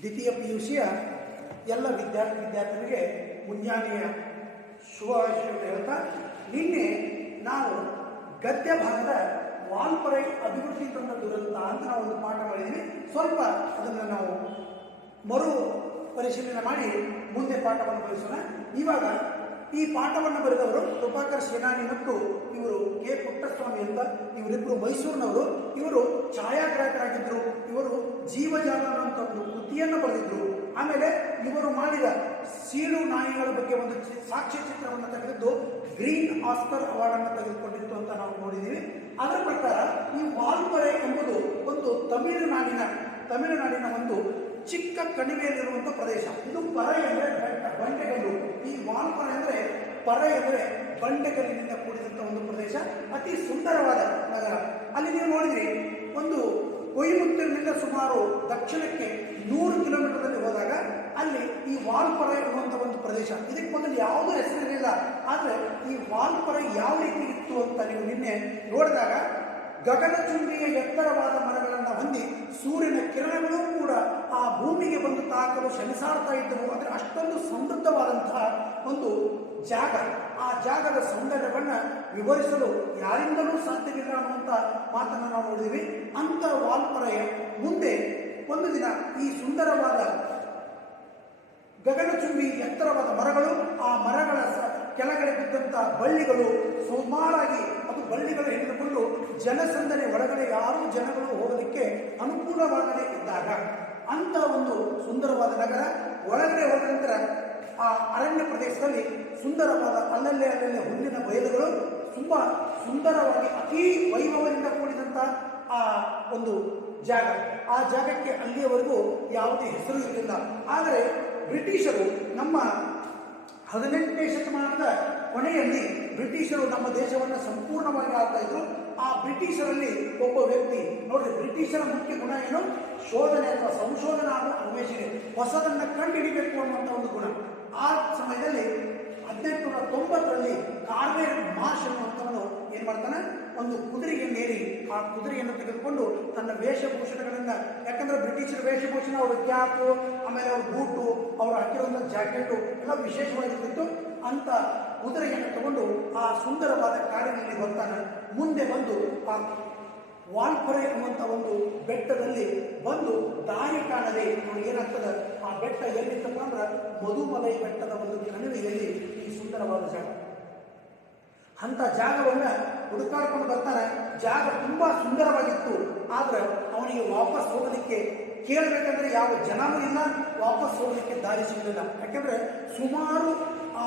ದ್ವಿತೀಯ PUCಯ ಎಲ್ಲ ವಿದ್ಯಾರ್ಥಿಗಳಿಗೆ ಮುಂಜಾನೆಯ ಶುಭಾಶಯ ಹೇಳ್ತಾ, ನಿನ್ನೆ ನಾವು ಗದ್ಯ ಭಾಗದ ವಾಲ್ಪರೈ ಅಭಿವೃದ್ಧಿ ತಂದ ದುರಂತ ಅಂತ ನಾವು ಒಂದು ಪಾಠ ಮಾಡಿದ್ದೀವಿ. ಸ್ವಲ್ಪ ಅದನ್ನು ನಾವು ಮರು ಪರಿಶೀಲನೆ ಮಾಡಿ ಮುಂದೆ ಪಾಠವನ್ನು ಕಲಿಸೋಣ. ಇವಾಗ ಈ ಪಾಠವನ್ನು ಬರೆದವರು ಕೃಪಾಕರ್ ಸೇನಾನಿ ಮತ್ತು ಇವರು ಕೆ ಪುಟ್ಟಸ್ವಾಮಿ ಅಂತ, ಇವರಿಬ್ಬರು ಮೈಸೂರಿನವರು. ಇವರು ಛಾಯಾಗ್ರಾಹಕರಾಗಿದ್ದರು. ಇವರು ಜೀವಜಾಲ ಅಂತ ಒಂದು ಕೃತಿಯನ್ನು ಬರೆದಿದ್ರು. ಆಮೇಲೆ ಇವರು ಮಾಡಿದ ಸೀಳು ನಾಯಿಗಳ ಬಗ್ಗೆ ಒಂದು ಸಾಕ್ಷ್ಯ ಚಿತ್ರವನ್ನು ತೆಗೆದಿದ್ದು ಗ್ರೀನ್ ಆಸ್ಕರ್ ಅವಾರ್ಡನ್ನು ತೆಗೆದುಕೊಂಡಿತ್ತು ಅಂತ ನಾವು ನೋಡಿದ್ದೀವಿ. ಅದರ ಪ್ರಕಾರ ಈ ವಾಲ್ಪರೈ ಎಂಬುದು ಒಂದು ತಮಿಳುನಾಡಿನ ಒಂದು ಚಿಕ್ಕ ಕಣಿವೆಯಲ್ಲಿರುವಂಥ ಪ್ರದೇಶ. ಇದು ಪರೈ ಅಂದರೆ ಬಂಡೆಗಲ್ಲು, ಈ ವಾಲ್ಪರೈ ಅಂದರೆ ಪರೈ ಅಂದರೆ ಬಂಡೆಗಲ್ಲಿನಿಂದ ಕೂಡಿದಂಥ ಒಂದು ಪ್ರದೇಶ. ಅತಿ ಸುಂದರವಾದ ನಗರ. ಅಲ್ಲಿ ನೀವು ನೋಡಿದ್ರಿ, ಒಂದು ಕೊಯಮತ್ತೂರಿನಿಂದ ಸುಮಾರು ದಕ್ಷಿಣಕ್ಕೆ 100 ಕಿಲೋಮೀಟರ್ದಲ್ಲಿ ಹೋದಾಗ ಅಲ್ಲಿ ಈ ವಾಲ್ಪರೈ ಅನ್ನುವಂಥ ಒಂದು ಪ್ರದೇಶ. ಇದಕ್ಕೆ ಮೊದಲು ಯಾವುದೂ ಹೆಸರಿರಲಿಲ್ಲ. ಆದರೆ ಈ ವಾಲ್ಪರೈ ಯಾವ ರೀತಿ ಇತ್ತು ಅಂತ ನೀವು ನಿನ್ನೆ ನೋಡಿದಾಗ, ಗಗನಚುಂಬಿಯ ಎತ್ತರವಾದ ಮರಗಳನ್ನು ಹೊಂದಿ ಸೂರ್ಯನ ಕಿರಣಗಳು ಕೂಡ ಆ ಭೂಮಿಗೆ ಬಂದು ತಾಕಲು ಶ್ರಮಿಸಾಡ್ತಾ ಇದ್ದವು. ಅಂದರೆ ಅಷ್ಟೊಂದು ಸಮೃದ್ಧವಾದಂತಹ ಒಂದು ಜಾಗ. ಆ ಜಾಗದ ಸೌಂದರ್ಯವನ್ನು ವಿವರಿಸಲು ಯಾರಿಂದಲೂ ಸಾಧ್ಯವಿಲ್ಲ ಅನ್ನುವಂಥ ಮಾತನ್ನು ನಾವು ನೋಡಿದ್ದೀವಿ. ಅಂಥ ವಾಲ್ಪರೈ ಮುಂದೆ ಒಂದು ದಿನ ಈ ಸುಂದರವಾದ ಗಗನಚುಂಬಿ ಎತ್ತರವಾದ ಮರಗಳು, ಆ ಮರಗಳ ಕೆಳಗಡೆ ಬಿದ್ದಂಥ ಬಳ್ಳಿಗಳು ಸುಮಾರಾಗಿ ಅದು ಬಳ್ಳಿಗಳು ಹಿಡಿದುಕೊಂಡು ಜನಸಂದಣಿ ಒಳಗಡೆ ಯಾರೂ ಜನಗಳು ಹೋಗೋದಕ್ಕೆ ಅನುಕೂಲವಾಗದೇ ಇದ್ದಾಗ ಅಂಥ ಒಂದು ಸುಂದರವಾದ ನಗರ ಒಳಗಡೆ ಹೋದ ನಂತರ ಆ ಅರಣ್ಯ ಪ್ರದೇಶದಲ್ಲಿ ಸುಂದರವಾದ ಅಲ್ಲಲ್ಲೇ ಹುಲ್ಲಿನ ಬಯಲುಗಳು, ತುಂಬ ಸುಂದರವಾಗಿ ಅತೀ ವೈಭವದಿಂದ ಕೂಡಿದಂಥ ಆ ಒಂದು ಜಾಗ. ಆ ಜಾಗಕ್ಕೆ ಅಲ್ಲಿಯವರೆಗೂ ಯಾವುದೇ ಹೆಸರು ಇರಲಿಲ್ಲ. ಆದರೆ ಬ್ರಿಟಿಷರು ನಮ್ಮ 18ನೇ ಶತಮಾನದ ಕೊನೆಯಲ್ಲಿ ಬ್ರಿಟಿಷರು ನಮ್ಮ ದೇಶವನ್ನು ಸಂಪೂರ್ಣವಾಗಿ ಆಳ್ತಾ ಇದ್ರು. ಆ ಬ್ರಿಟಿಷರಲ್ಲಿ ಒಬ್ಬ ವ್ಯಕ್ತಿ ನೋಡ್ರಿ, ಬ್ರಿಟಿಷರ ಮುಖ್ಯ ಗುಣ ಏನು? ಶೋಧನೆ ಅಥವಾ ಸಂಶೋಧನಾ ಅನ್ವೇಷಣೆ, ಹೊಸದನ್ನು ಕಂಡುಹಿಡಿಬೇಕು ಅನ್ನುವಂಥ ಒಂದು ಗುಣ. ಆ ಸಮಯದಲ್ಲಿ 1890ರಲ್ಲಿ ಕಾರ್ವೆರ್ ಮಾರ್ಷ್ ಅನ್ನುವಂಥವನು ಏನು ಮಾಡ್ತಾನೆ, ಒಂದು ಕುದುರೆಗೆ ನೇರಿ ಆ ಕುದುರೆಯನ್ನು ತೆಗೆದುಕೊಂಡು ತನ್ನ ವೇಷಭೂಷಣಗಳನ್ನು, ಯಾಕಂದ್ರೆ ಬ್ರಿಟಿಷರ ವೇಷಭೂಷಣ, ಅವರ ಕ್ಯಾಪು, ಆಮೇಲೆ ಅವ್ರ ಬೂಟು, ಅವರು ಹಾಕಿರುವಂಥ ಜಾಕೆಟು ಎಲ್ಲ ವಿಶೇಷವಾಗಿರ್ತಿತ್ತು. ಅಂತ ಕುದುರೆಯನ್ನು ತಗೊಂಡು ಆ ಸುಂದರವಾದ ಕಾಡಿನಲ್ಲಿ ಬರ್ತಾನೆ. ಮುಂದೆ ಬಂದು ಆ ವಾಲ್ಪರೈ ಅನ್ನುವಂಥ ಒಂದು ಬೆಟ್ಟದಲ್ಲಿ ಬಂದು ದಾರಿ ಕಾಣದೆ ಏನಾಗ್ತದೆ, ಆ ಬೆಟ್ಟ ಎಲ್ಲಿತ್ತಪ್ಪ ಅಂದ್ರೆ ಮಧುಮಲೈ ಬೆಟ್ಟದ ಒಂದು ಕಣಿವೆಯಲ್ಲಿ ಈ ಸುಂದರವಾದ ಜಾಗ. ಅಂಥ ಜಾಗವನ್ನು ಹುಡುಕಾಡ್ಕೊಂಡು ಬರ್ತಾನೆ. ಜಾಗ ತುಂಬಾ ಸುಂದರವಾಗಿತ್ತು. ಆದ್ರೆ ಅವನಿಗೆ ವಾಪಸ್ ಹೋಗೋದಕ್ಕೆ ಕೇಳಬೇಕಂದ್ರೆ ಯಾವ ಜನನೂ ಇಲ್ಲ, ವಾಪಸ್ ಹೋಗೋದಕ್ಕೆ ದಾರಿ ಸಿಗಲಿಲ್ಲ. ಯಾಕೆಂದ್ರೆ ಸುಮಾರು ಆ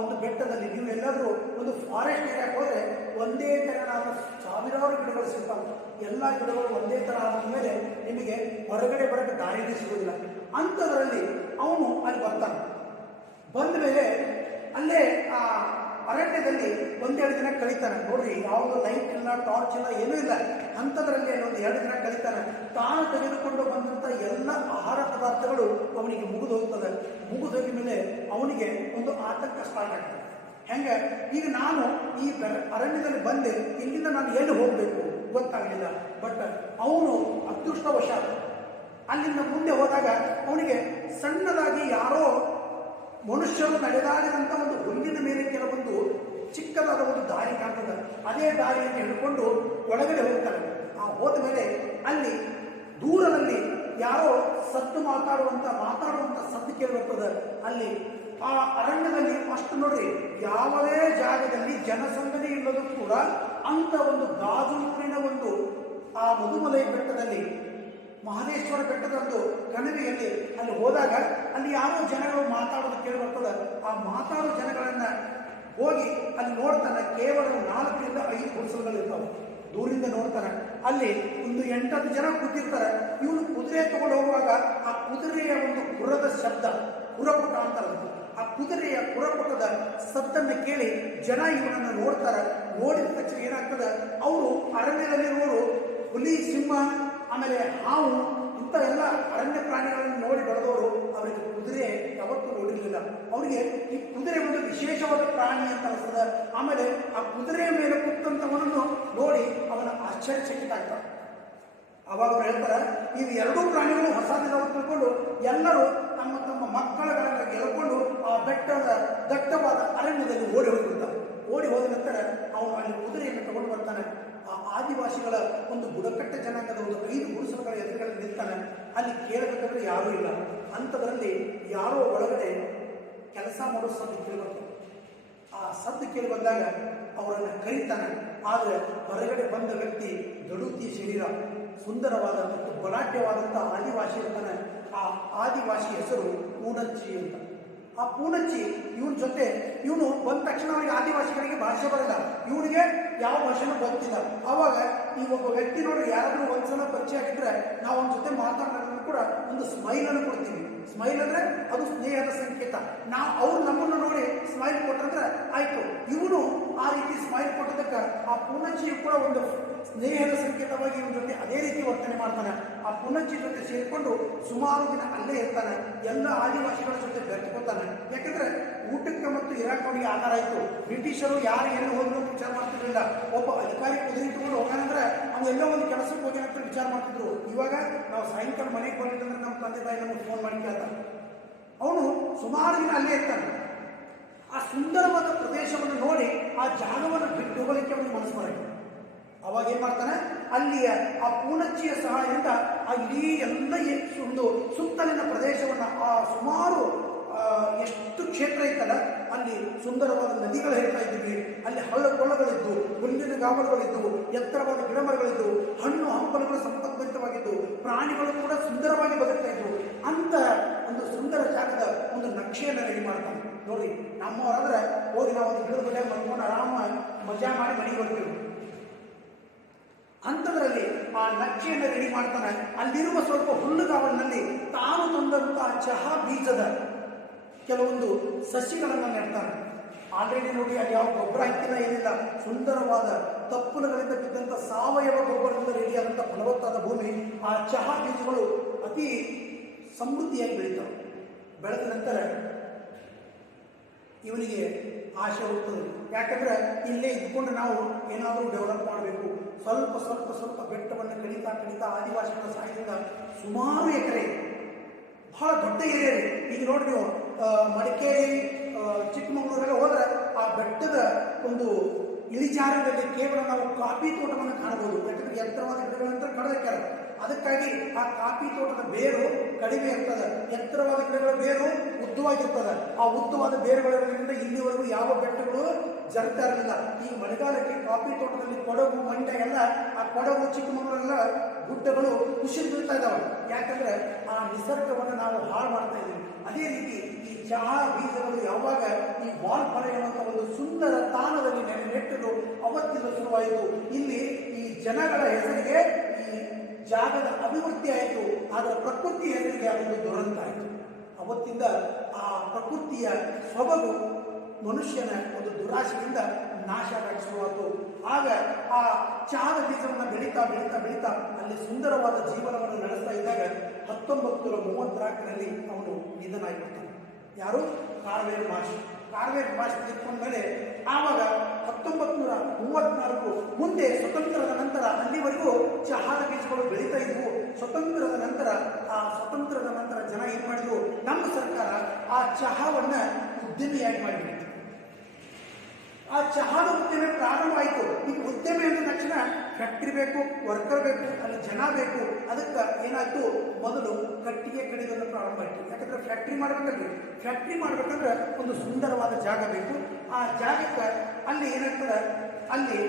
ಒಂದು ಬೆಟ್ಟದಲ್ಲಿ ನೀವು ಎಲ್ಲಾದರೂ ಒಂದು ಫಾರೆಸ್ಟ್ ಏರಿಯಾಕ್ಕೆ ಹೋದರೆ ಒಂದೇ ಥರನಾದ ಸಾವಿರಾರು ಗಿಡಗಳು ಸಿಗ್ತಾವೆ. ಎಲ್ಲ ಗಿಡಗಳು ಒಂದೇ ಥರ ಆದ ಮೇಲೆ ನಿಮಗೆ ಹೊರಗಡೆ ಬರೋಕ್ಕೆ ದಾರಿನೇ ಸಿಗೋದಿಲ್ಲ. ಅಂಥದ್ರಲ್ಲಿ ಅವನು ಅಲ್ಲಿ ಬರ್ತಾನೆ. ಬಂದ ಮೇಲೆ ಅಲ್ಲೇ ಆ ಅರಣ್ಯದಲ್ಲಿ 1-2 ದಿನ ಕಳೀತಾನೆ. ನೋಡ್ರಿ, ಯಾವುದೋ ಲೈಟ್ ಇಲ್ಲ, ಟಾರ್ಚ್ ಇಲ್ಲ, ಏನೂ ಇಲ್ಲ. ಅಂಥದ್ರಲ್ಲಿ ಒಂದು 2 ದಿನ ಕಳೀತಾನೆ. ತಾನು ತೆಗೆದುಕೊಂಡು ಬಂದಂಥ ಎಲ್ಲ ಆಹಾರ ಪದಾರ್ಥಗಳು ಅವನಿಗೆ ಮುಗಿದು ಹೋಗ್ತದೆ. ಮುಗಿದು ಹೋಗಿದ ಮೇಲೆ ಅವನಿಗೆ ಒಂದು ಆತಂಕ ಸ್ಟಾರ್ಟ್ ಆಗ್ತದೆ. ಹೆಂಗೆ, ಈಗ ನಾನು ಈ ಅರಣ್ಯದಲ್ಲಿ ಬಂದೆ, ಇಲ್ಲಿಂದ ನಾನು ಎಲ್ಲಿ ಹೋಗಬೇಕು ಗೊತ್ತಾಗಲಿಲ್ಲ. ಬಟ್ ಅವನು ಅದೃಷ್ಟವಶ ಅಲ್ಲಿಂದ ಮುಂದೆ ಹೋದಾಗ ಅವನಿಗೆ ಸಣ್ಣದಾಗಿ ಯಾರೋ ಮನುಷ್ಯರು ನಡೆದಾಡಿದಂಥ ಒಂದು ಹುಲ್ಲಿನ ಮೇಲೆ ಕೆಲವೊಂದು ಚಿಕ್ಕದಾದ ಒಂದು ದಾರಿ ಕಾಣ್ತದೆ. ಅದೇ ದಾರಿಯನ್ನು ಹಿಡ್ಕೊಂಡು ಒಳಗಡೆ ಹೋಗ್ತಾರೆ. ಆ ಹೋದ ಮೇಲೆ ಅಲ್ಲಿ ದೂರದಲ್ಲಿ ಯಾರೋ ಸದ್ದು ಮಾತಾಡುವಂಥ ಸದ್ದು ಕೇಳಿರ್ತದೆ. ಅಲ್ಲಿ ಆ ಅರಣ್ಯದಲ್ಲಿ ಅಷ್ಟು ನೋಡ್ರಿ, ಯಾವುದೇ ಜಾಗದಲ್ಲಿ ಜನಸಂದಣಿ ಇಲ್ಲದೂ ಕೂಡ ಅಂತ ಒಂದು ಗಾಜೂರಿನ ಒಂದು ಆ ಮಧುಮಲೈ ಬೆಟ್ಟದಲ್ಲಿ, ಮಹದೇಶ್ವರ ಬೆಟ್ಟದ ಒಂದು ಕಣಿವೆಯಲ್ಲಿ ಅಲ್ಲಿ ಹೋದಾಗ ಅಲ್ಲಿ ಯಾರೋ ಜನಗಳು ಮಾತಾಡೋದು ಕೇಳಿ ಬರ್ತದೆ. ಆ ಮಾತಾಡೋ ಜನಗಳನ್ನು ಹೋಗಿ ಅಲ್ಲಿ ನೋಡ್ತಾನೆ. ಕೇವಲ 4ರಿಂದ 5 ಗುಡಿಸಲುಗಳಿರ್ತಾವೆ. ದೂರಿಂದ ನೋಡ್ತಾನೆ. ಅಲ್ಲಿ ಒಂದು 8-10 ಜನ ಕೂತಿರ್ತಾರೆ. ಇವನು ಕುದುರೆ ತಗೊಂಡು ಹೋಗುವಾಗ ಆ ಕುದುರೆಯ ಒಂದು ಕುರದ ಶಬ್ದ, ಕುರಪುಟ ಅಂತಾರೆ, ಆ ಕುದುರೆಯ ಕುರಪುಟದ ಸದ್ದನ್ನು ಕೇಳಿ ಜನ ಇವನನ್ನು ನೋಡ್ತಾರೆ. ನೋಡಿದ ತಕ್ಷಣ ಏನಾಗ್ತದೆ, ಅವರು ಅರಣ್ಯದಲ್ಲಿರುವವರು ಹುಲಿ, ಸಿಂಹ, ಆಮೇಲೆ ಹಾವು, ಇಂಥ ಎಲ್ಲ ಅರಣ್ಯ ಪ್ರಾಣಿಗಳನ್ನು ನೋಡಿ ಬೆಳೆದವರು ಅವರಿಗೆ ಕುದುರೆ ಯಾವತ್ತೂ ನೋಡಿರಲಿಲ್ಲ. ಅವರಿಗೆ ಈ ಕುದುರೆ ಒಂದು ವಿಶೇಷವಾದ ಪ್ರಾಣಿ ಅಂತ ಅನಿಸ್ತದೆ. ಆಮೇಲೆ ಆ ಕುದುರೆಯ ಮೇಲೆ ಕೂತಂಥವನನ್ನು ನೋಡಿ ಅವನ ಆಶ್ಚರ್ಯಚಕಿತ ಆಗ್ತಾನೆ. ಅವಾಗ ಅವ್ರು ಹೇಳ್ತಾರೆ, ಇವು ಎರಡೂ ಪ್ರಾಣಿಗಳು ಹೊಸದಿದ್ದಾವೆ ತಿಳ್ಕೊಂಡು ಎಲ್ಲರೂ ತಮ್ಮ ತಮ್ಮ ಮಕ್ಕಳಗಳನ್ನು ಗೆಲ್ಕೊಂಡು ಆ ಬೆಟ್ಟದ ದಟ್ಟವಾದ ಅರಣ್ಯದಲ್ಲಿ ಓಡಿ ಹೋಗಿರ್ತಾರೆ. ಓಡಿ ಹೋದ ನಂತರ ಅವನು ಅಲ್ಲಿ ಕುದುರೆಯನ್ನು ತಗೊಂಡು ಬರ್ತಾನೆ. ಆ ಆದಿವಾಸಿಗಳ ಒಂದು ಬುಡಕಟ್ಟ ಜನಾಂಗದ ಒಂದು 5 ಗುಡಿಸಲುಗಳ ಎದುರುಗಳಲ್ಲಿ ನಿಲ್ತಾನೆ. ಅಲ್ಲಿ ಕೇಳಬೇಕಾದ್ರೆ ಯಾರೂ ಇಲ್ಲ. ಅಂಥದ್ರಲ್ಲಿ ಯಾರೋ ಒಳಗಡೆ ಕೆಲಸ ಮಾಡೋ ಸದ್ದು ಕೇಳಬೇಕು. ಆ ಸದ್ದು ಕೇಳಿ ಬಂದಾಗ ಅವರನ್ನು ಕರೀತಾನೆ. ಆದರೆ ಹೊರಗಡೆ ಬಂದ ವ್ಯಕ್ತಿ ದಡುತಿಯ ಶರೀರ, ಸುಂದರವಾದ ಮತ್ತು ಬಲಾಢ್ಯವಾದಂಥ ಆದಿವಾಸಿ ಇರ್ತಾನೆ. ಆ ಆದಿವಾಸಿ ಹೆಸರು ಪೂನಚ್ಚಿ ಅಂತ. ಆ ಪೂನಚ್ಚಿ ಇವನ ಜೊತೆ ಇವನು ಬಂದ ತಕ್ಷಣ ಅವನಿಗೆ ಆದಿವಾಸಿಗಳಿಗೆ ಭಾಷೆ ಬರಲ್ಲ, ಇವನಿಗೆ ಯಾವ ಭಾಷೆನೂ ಗೊತ್ತಿಲ್ಲ. ಆವಾಗ ಈ ಒಬ್ಬ ವ್ಯಕ್ತಿ ನೋಡಿ ಯಾರಾದರೂ ಒಂದ್ಸಲ ಪರಿಚಯ ಆಗಿದ್ರೆ ನಾವು ಅವನ ಜೊತೆ ಮಾತಾಡೋದನ್ನು ಕೂಡ ಒಂದು ಸ್ಮೈಲನ್ನು ಕೊಡ್ತೀವಿ. ಸ್ಮೈಲ್ ಅಂದರೆ ಅದು ಸ್ನೇಹದ ಸಂಕೇತ. ಅವ್ರು ನಮ್ಮನ್ನು ನೋಡಿ ಸ್ಮೈಲ್ ಕೊಟ್ಟಂದ್ರೆ ಆಯ್ತು. ಇವನು ಆ ರೀತಿ ಸ್ಮೈಲ್ ಕೊಟ್ಟದಕ್ಕೆ ಆ ಪೂನಚ್ಚಿಯು ಕೂಡ ಒಂದು ಸ್ನೇಹದ ಸಂಕೇತವಾಗಿ ಇವನ ಜೊತೆ ಅದೇ ರೀತಿ ವರ್ತನೆ ಮಾಡ್ತಾನೆ. ಆ ಪೂನಚ್ಚಿ ಜೊತೆ ಸೇರಿಕೊಂಡು ಸುಮಾರು ದಿನ ಅಲ್ಲೇ ಇರ್ತಾನೆ. ಎಲ್ಲ ಆದಿವಾಸಿಗಳ ಜೊತೆ ಬೆರೆತುಕೊತಾನೆ. ಯಾಕಂದ್ರೆ ಊಟಕ್ಕೆ ಮತ್ತು ಇರಾಕವನಿಗೆ ಆಧಾರ ಆಯಿತು. ಬ್ರಿಟಿಷರು ಯಾರು ಎಲ್ಲಿ ಹೋದ್ರು ವಿಚಾರ ಮಾಡ್ತಿರ್ಲಿಲ್ಲ. ಒಬ್ಬ ಅಧಿಕಾರಿ ಕುದುರೆ ಇಟ್ಕೊಂಡು ಹೋಗೋಣಂದ್ರೆ ಅವ್ನು ಎಲ್ಲೋ ಒಂದು ಕೆಲಸಕ್ಕೆ ಹೋಗಿನಂತ ವಿಚಾರ ಮಾಡ್ತಿದ್ರು. ಇವಾಗ ನಾವು ಸಾಯಂಕಾಲ ಮನೆಗೆ ಬಂದಿದ್ದಂದ್ರೆ ನಮ್ಮ ತಂದೆ ತಾಯಿ ನಮಗೆ ಫೋನ್ ಮಾಡಿ ಕೇಳ್ತಾನೆ. ಅವನು ಸುಮಾರು ದಿನ ಅಲ್ಲೇ ಇರ್ತಾನೆ. ಆ ಸುಂದರವಾದ ಪ್ರದೇಶವನ್ನು ನೋಡಿ ಆ ಜಾಗವನ್ನು ಬಿಟ್ಟು ಹೋಗಲಿಕ್ಕೆ ಅವನಿಗೆ ಮನಸ್ಸು ಮಾಡಿದ್ರು. ಅವಾಗ ಏನ್ ಮಾಡ್ತಾನೆ, ಅಲ್ಲಿಯ ಆ ಪೂನಚ್ಚಿಯ ಸಹಾಯದಿಂದ ಆ ಇಡೀ ಎಲ್ಲ ಒಂದು ಸುತ್ತಲಿನ ಪ್ರದೇಶವನ್ನ ಆ ಸುಮಾರು ಎಷ್ಟು ಕ್ಷೇತ್ರ ಇತ್ತಲ್ಲ, ಅಲ್ಲಿ ಸುಂದರವಾದ ನದಿಗಳು ಹೇಳ್ತಾ ಇದ್ವಿ, ಅಲ್ಲಿ ಹಳ್ಳ ಕೊಳ್ಳಗಳಿದ್ದು, ಹುಲ್ಲಿನ ಗಾವಲುಗಳಿದ್ದು, ಎತ್ತರವಾದ ಗಿಡಮರಗಳಿದ್ದು, ಹಣ್ಣು ಹಂಪಲುಗಳು ಸಂಪದ್ಭರಿತವಾಗಿದ್ದು, ಪ್ರಾಣಿಗಳು ಕೂಡ ಸುಂದರವಾಗಿ ಬದುಕ್ತಾ ಇದ್ವು. ಅಂತ ಒಂದು ಸುಂದರ ಜಾಗದ ಒಂದು ನಕ್ಷೆಯನ್ನು ರೆಡಿ ಮಾಡ್ತಾನೆ. ನೋಡಿ, ನಮ್ಮವರಾದ್ರೆ ಹೋಗಿ ನಾವು ಒಂದು ಗಿಡದ ಬಗ್ಗೆ ಮಲ್ಕೊಂಡು ಆರಾಮ ಮಜಾ ಮಾಡಿ ಮನೆಗೆ ಬರ್ತೀವಿ. ಅಂಥದ್ರಲ್ಲಿ ಆ ನಕ್ಷೆಯನ್ನು ರೆಡಿ ಮಾಡ್ತಾನೆ. ಅಲ್ಲಿರುವ ಸ್ವಲ್ಪ ಹುಲ್ಲುಗಾವಲಿನಲ್ಲಿ ತಾನು ತಂದಂತಹ ಚಹಾ ಬೀಜದ ಕೆಲವೊಂದು ಸಸಿಗಳನ್ನು ನೆಡ್ತಾನೆ. ಆಲ್ರೆಡಿ ನೋಡಿ ಅಲ್ಲಿ ಯಾವ ಗೊಬ್ಬರ ಹಾಕಿಲ್ಲ, ಏನಿಲ್ಲ. ಸುಂದರವಾದ ತಪ್ಪಲುಗಳಿಂದ ಬಿದ್ದಂಥ ಸಾವಯವ ಗೊಬ್ಬರದಿಂದ ರೆಡಿಯಾದಂಥ ಫಲವತ್ತಾದ ಭೂಮಿ. ಆ ಚಹಾ ಬೀಜಗಳು ಅತಿ ಸಮೃದ್ಧಿಯಾಗಿ ಬೆಳೀತವೆ. ಬೆಳೆದ ನಂತರ ಇವನಿಗೆ ಆಶೆ ಹೋಗ್ತದೆ. ಯಾಕಂದ್ರೆ ಇಲ್ಲೇ ಇದ್ಕೊಂಡು ನಾವು ಏನಾದರೂ ಡೆವಲಪ್ ಮಾಡಬೇಕು. ಸ್ವಲ್ಪ ಸ್ವಲ್ಪ ಸ್ವಲ್ಪ ಬೆಟ್ಟವನ್ನು ಕಡಿತಾ ಕಡಿತಾ ಆದಿವಾಸಿಗಳ ಸಹಾಯದಿಂದ ಸುಮಾರು ಎಕರೆ, ಬಹಳ ದೊಡ್ಡ ಏರಿಯಾ ರೀ. ಈಗ ನೋಡಿ ನೀವು ಮಡಿಕೇರಿ, ಚಿಕ್ಕಮಗಳೂರೆಲ್ಲ ಹೋದ್ರೆ ಆ ಬೆಟ್ಟದ ಒಂದು ಇಳಿಜಾರದಲ್ಲಿ ಕೇವಲ ನಾವು ಕಾಫಿ ತೋಟವನ್ನು ಕಾಣಬಹುದು. ಯಾಕಂದ್ರೆ ಎತ್ತರವಾದ ಗಿಡಗಳ ನಂತರ ಕಡದಕ್ಕಾರೆ. ಅದಕ್ಕಾಗಿ ಆ ಕಾಫಿ ತೋಟದ ಬೇರು ಕಡಿಮೆ ಇರ್ತದೆ, ಎತ್ತರವಾದ ಗಿಡಗಳ ಬೇರು ಉದ್ದವಾಗಿರ್ತದೆ. ಆ ಉದ್ದವಾದ ಬೇರುಗಳಿಂದ ಇಲ್ಲಿವರೆಗೂ ಯಾವ ಬೆಟ್ಟಗಳು ಜರುಗ್ತಾ ಇರಲಿಲ್ಲ. ಈ ಮಳೆಗಾಲಕ್ಕೆ ಕಾಫಿ ತೋಟದಲ್ಲಿ ಕೊಡಗು, ಮಂಡ್ಯ ಎಲ್ಲ ಆ ಕೊಡಗು, ಚಿಕ್ಕಮಗಳೂರೆಲ್ಲ ಗುಡ್ಡಗಳು ಕುಸಿದು ಬೀಳ್ತಾ ಇದ್ದಾವೆ. ಯಾಕಂದ್ರೆ ಆ ನಿಸರ್ಗವನ್ನು ನಾವು ಹಾಳು ಮಾಡ್ತಾ ಇದ್ದೀವಿ. ಅದೇ ರೀತಿ ಈ ಚಹಾ ಬೀಜಗಳು ಯಾವಾಗ ಈ ವಾಲ್ಪಾறை ಅನ್ನುವಂಥ ಒಂದು ಸುಂದರ ತಾಣದಲ್ಲಿ ನೆಟ್ಟಲು ಅವತ್ತಿಂದ ಶುರುವಾಯಿತು. ಇಲ್ಲಿ ಈ ಜನಗಳ ಹೆಸರಿಗೆ ಈ ಜಾಗದ ಅಭಿವೃದ್ಧಿ ಆಯಿತು. ಆದರೆ ಪ್ರಕೃತಿ ಹೆಸರಿಗೆ ಅದೊಂದು ದುರಂತ ಆಯಿತು. ಅವತ್ತಿಂದ ಆ ಪ್ರಕೃತಿಯ ಸೊಬಗು ಮನುಷ್ಯನ ಒಂದು ದುರಾಶೆಯಿಂದ ನಾಶ ಆಗಕ್ಕೆ ಶುರುವಾಯಿತು. ಆಗ ಆ ಚಹಾದ ಬೀಜವನ್ನು ಬೆಳೀತಾ ಬೆಳೀತಾ ಬೆಳೀತಾ ಅಲ್ಲಿ ಸುಂದರವಾದ ಜೀವನವನ್ನು ನಡೆಸ್ತಾ ಇದ್ದಾಗ 1934ರಲ್ಲಿ ಅವನು ನಿಧನ ಆಗಿಬಿಡ್ತಾನೆ. ಯಾರು? ಕಾರ್ವೇರ್ ಮಾಷ್. ಕಾರ್ವೇರ್ ಮಾಷ್ ತಿಳ್ಕೊಂಡ ಮೇಲೆ ಆವಾಗ 1934 ಮುಂದೆ ಸ್ವತಂತ್ರದ ನಂತರ ಅಲ್ಲಿವರೆಗೂ ಚಹಾದ ಬೀಜಗಳು ಬೆಳೀತಾ ಇದ್ವು. ಸ್ವತಂತ್ರದ ನಂತರ ಜನ ಏನ್ ಮಾಡಿದ್ರು, ನಮ್ಮ ಸರ್ಕಾರ ಆ ಚಹಾವನ್ನ ಉದ್ಯಮಿಯಾಗಿ ಮಾಡಿಬಿಟ್ಟು ಆ ಚಹಾದ ಉದ್ಯಮ ಪ್ರಾರಂಭ ಆಯಿತು. ಈಗ ಉದ್ಯಮ ಅಂದ ತಕ್ಷಣ ಫ್ಯಾಕ್ಟ್ರಿ ಬೇಕು, ವರ್ಕರ್ ಬೇಕು, ಅಲ್ಲಿ ಜನ ಬೇಕು. ಅದಕ್ಕೆ ಏನಾಯ್ತು, ಮೊದಲು ಕಟ್ಟಿಗೆ ಕಡಿಯೋದನ್ನು ಪ್ರಾರಂಭ ಆಯಿತು. ಯಾಕಂದ್ರೆ ಫ್ಯಾಕ್ಟ್ರಿ ಮಾಡ್ಬೇಕಲ್ರಿ, ಫ್ಯಾಕ್ಟ್ರಿ ಮಾಡ್ಬೇಕಂದ್ರೆ ಒಂದು ಸುಂದರವಾದ ಜಾಗ ಬೇಕು. ಆ ಜಾಗಕ್ಕೆ ಅಲ್ಲಿ ಏನಾಗ್ತದೆ, ಅಲ್ಲಿ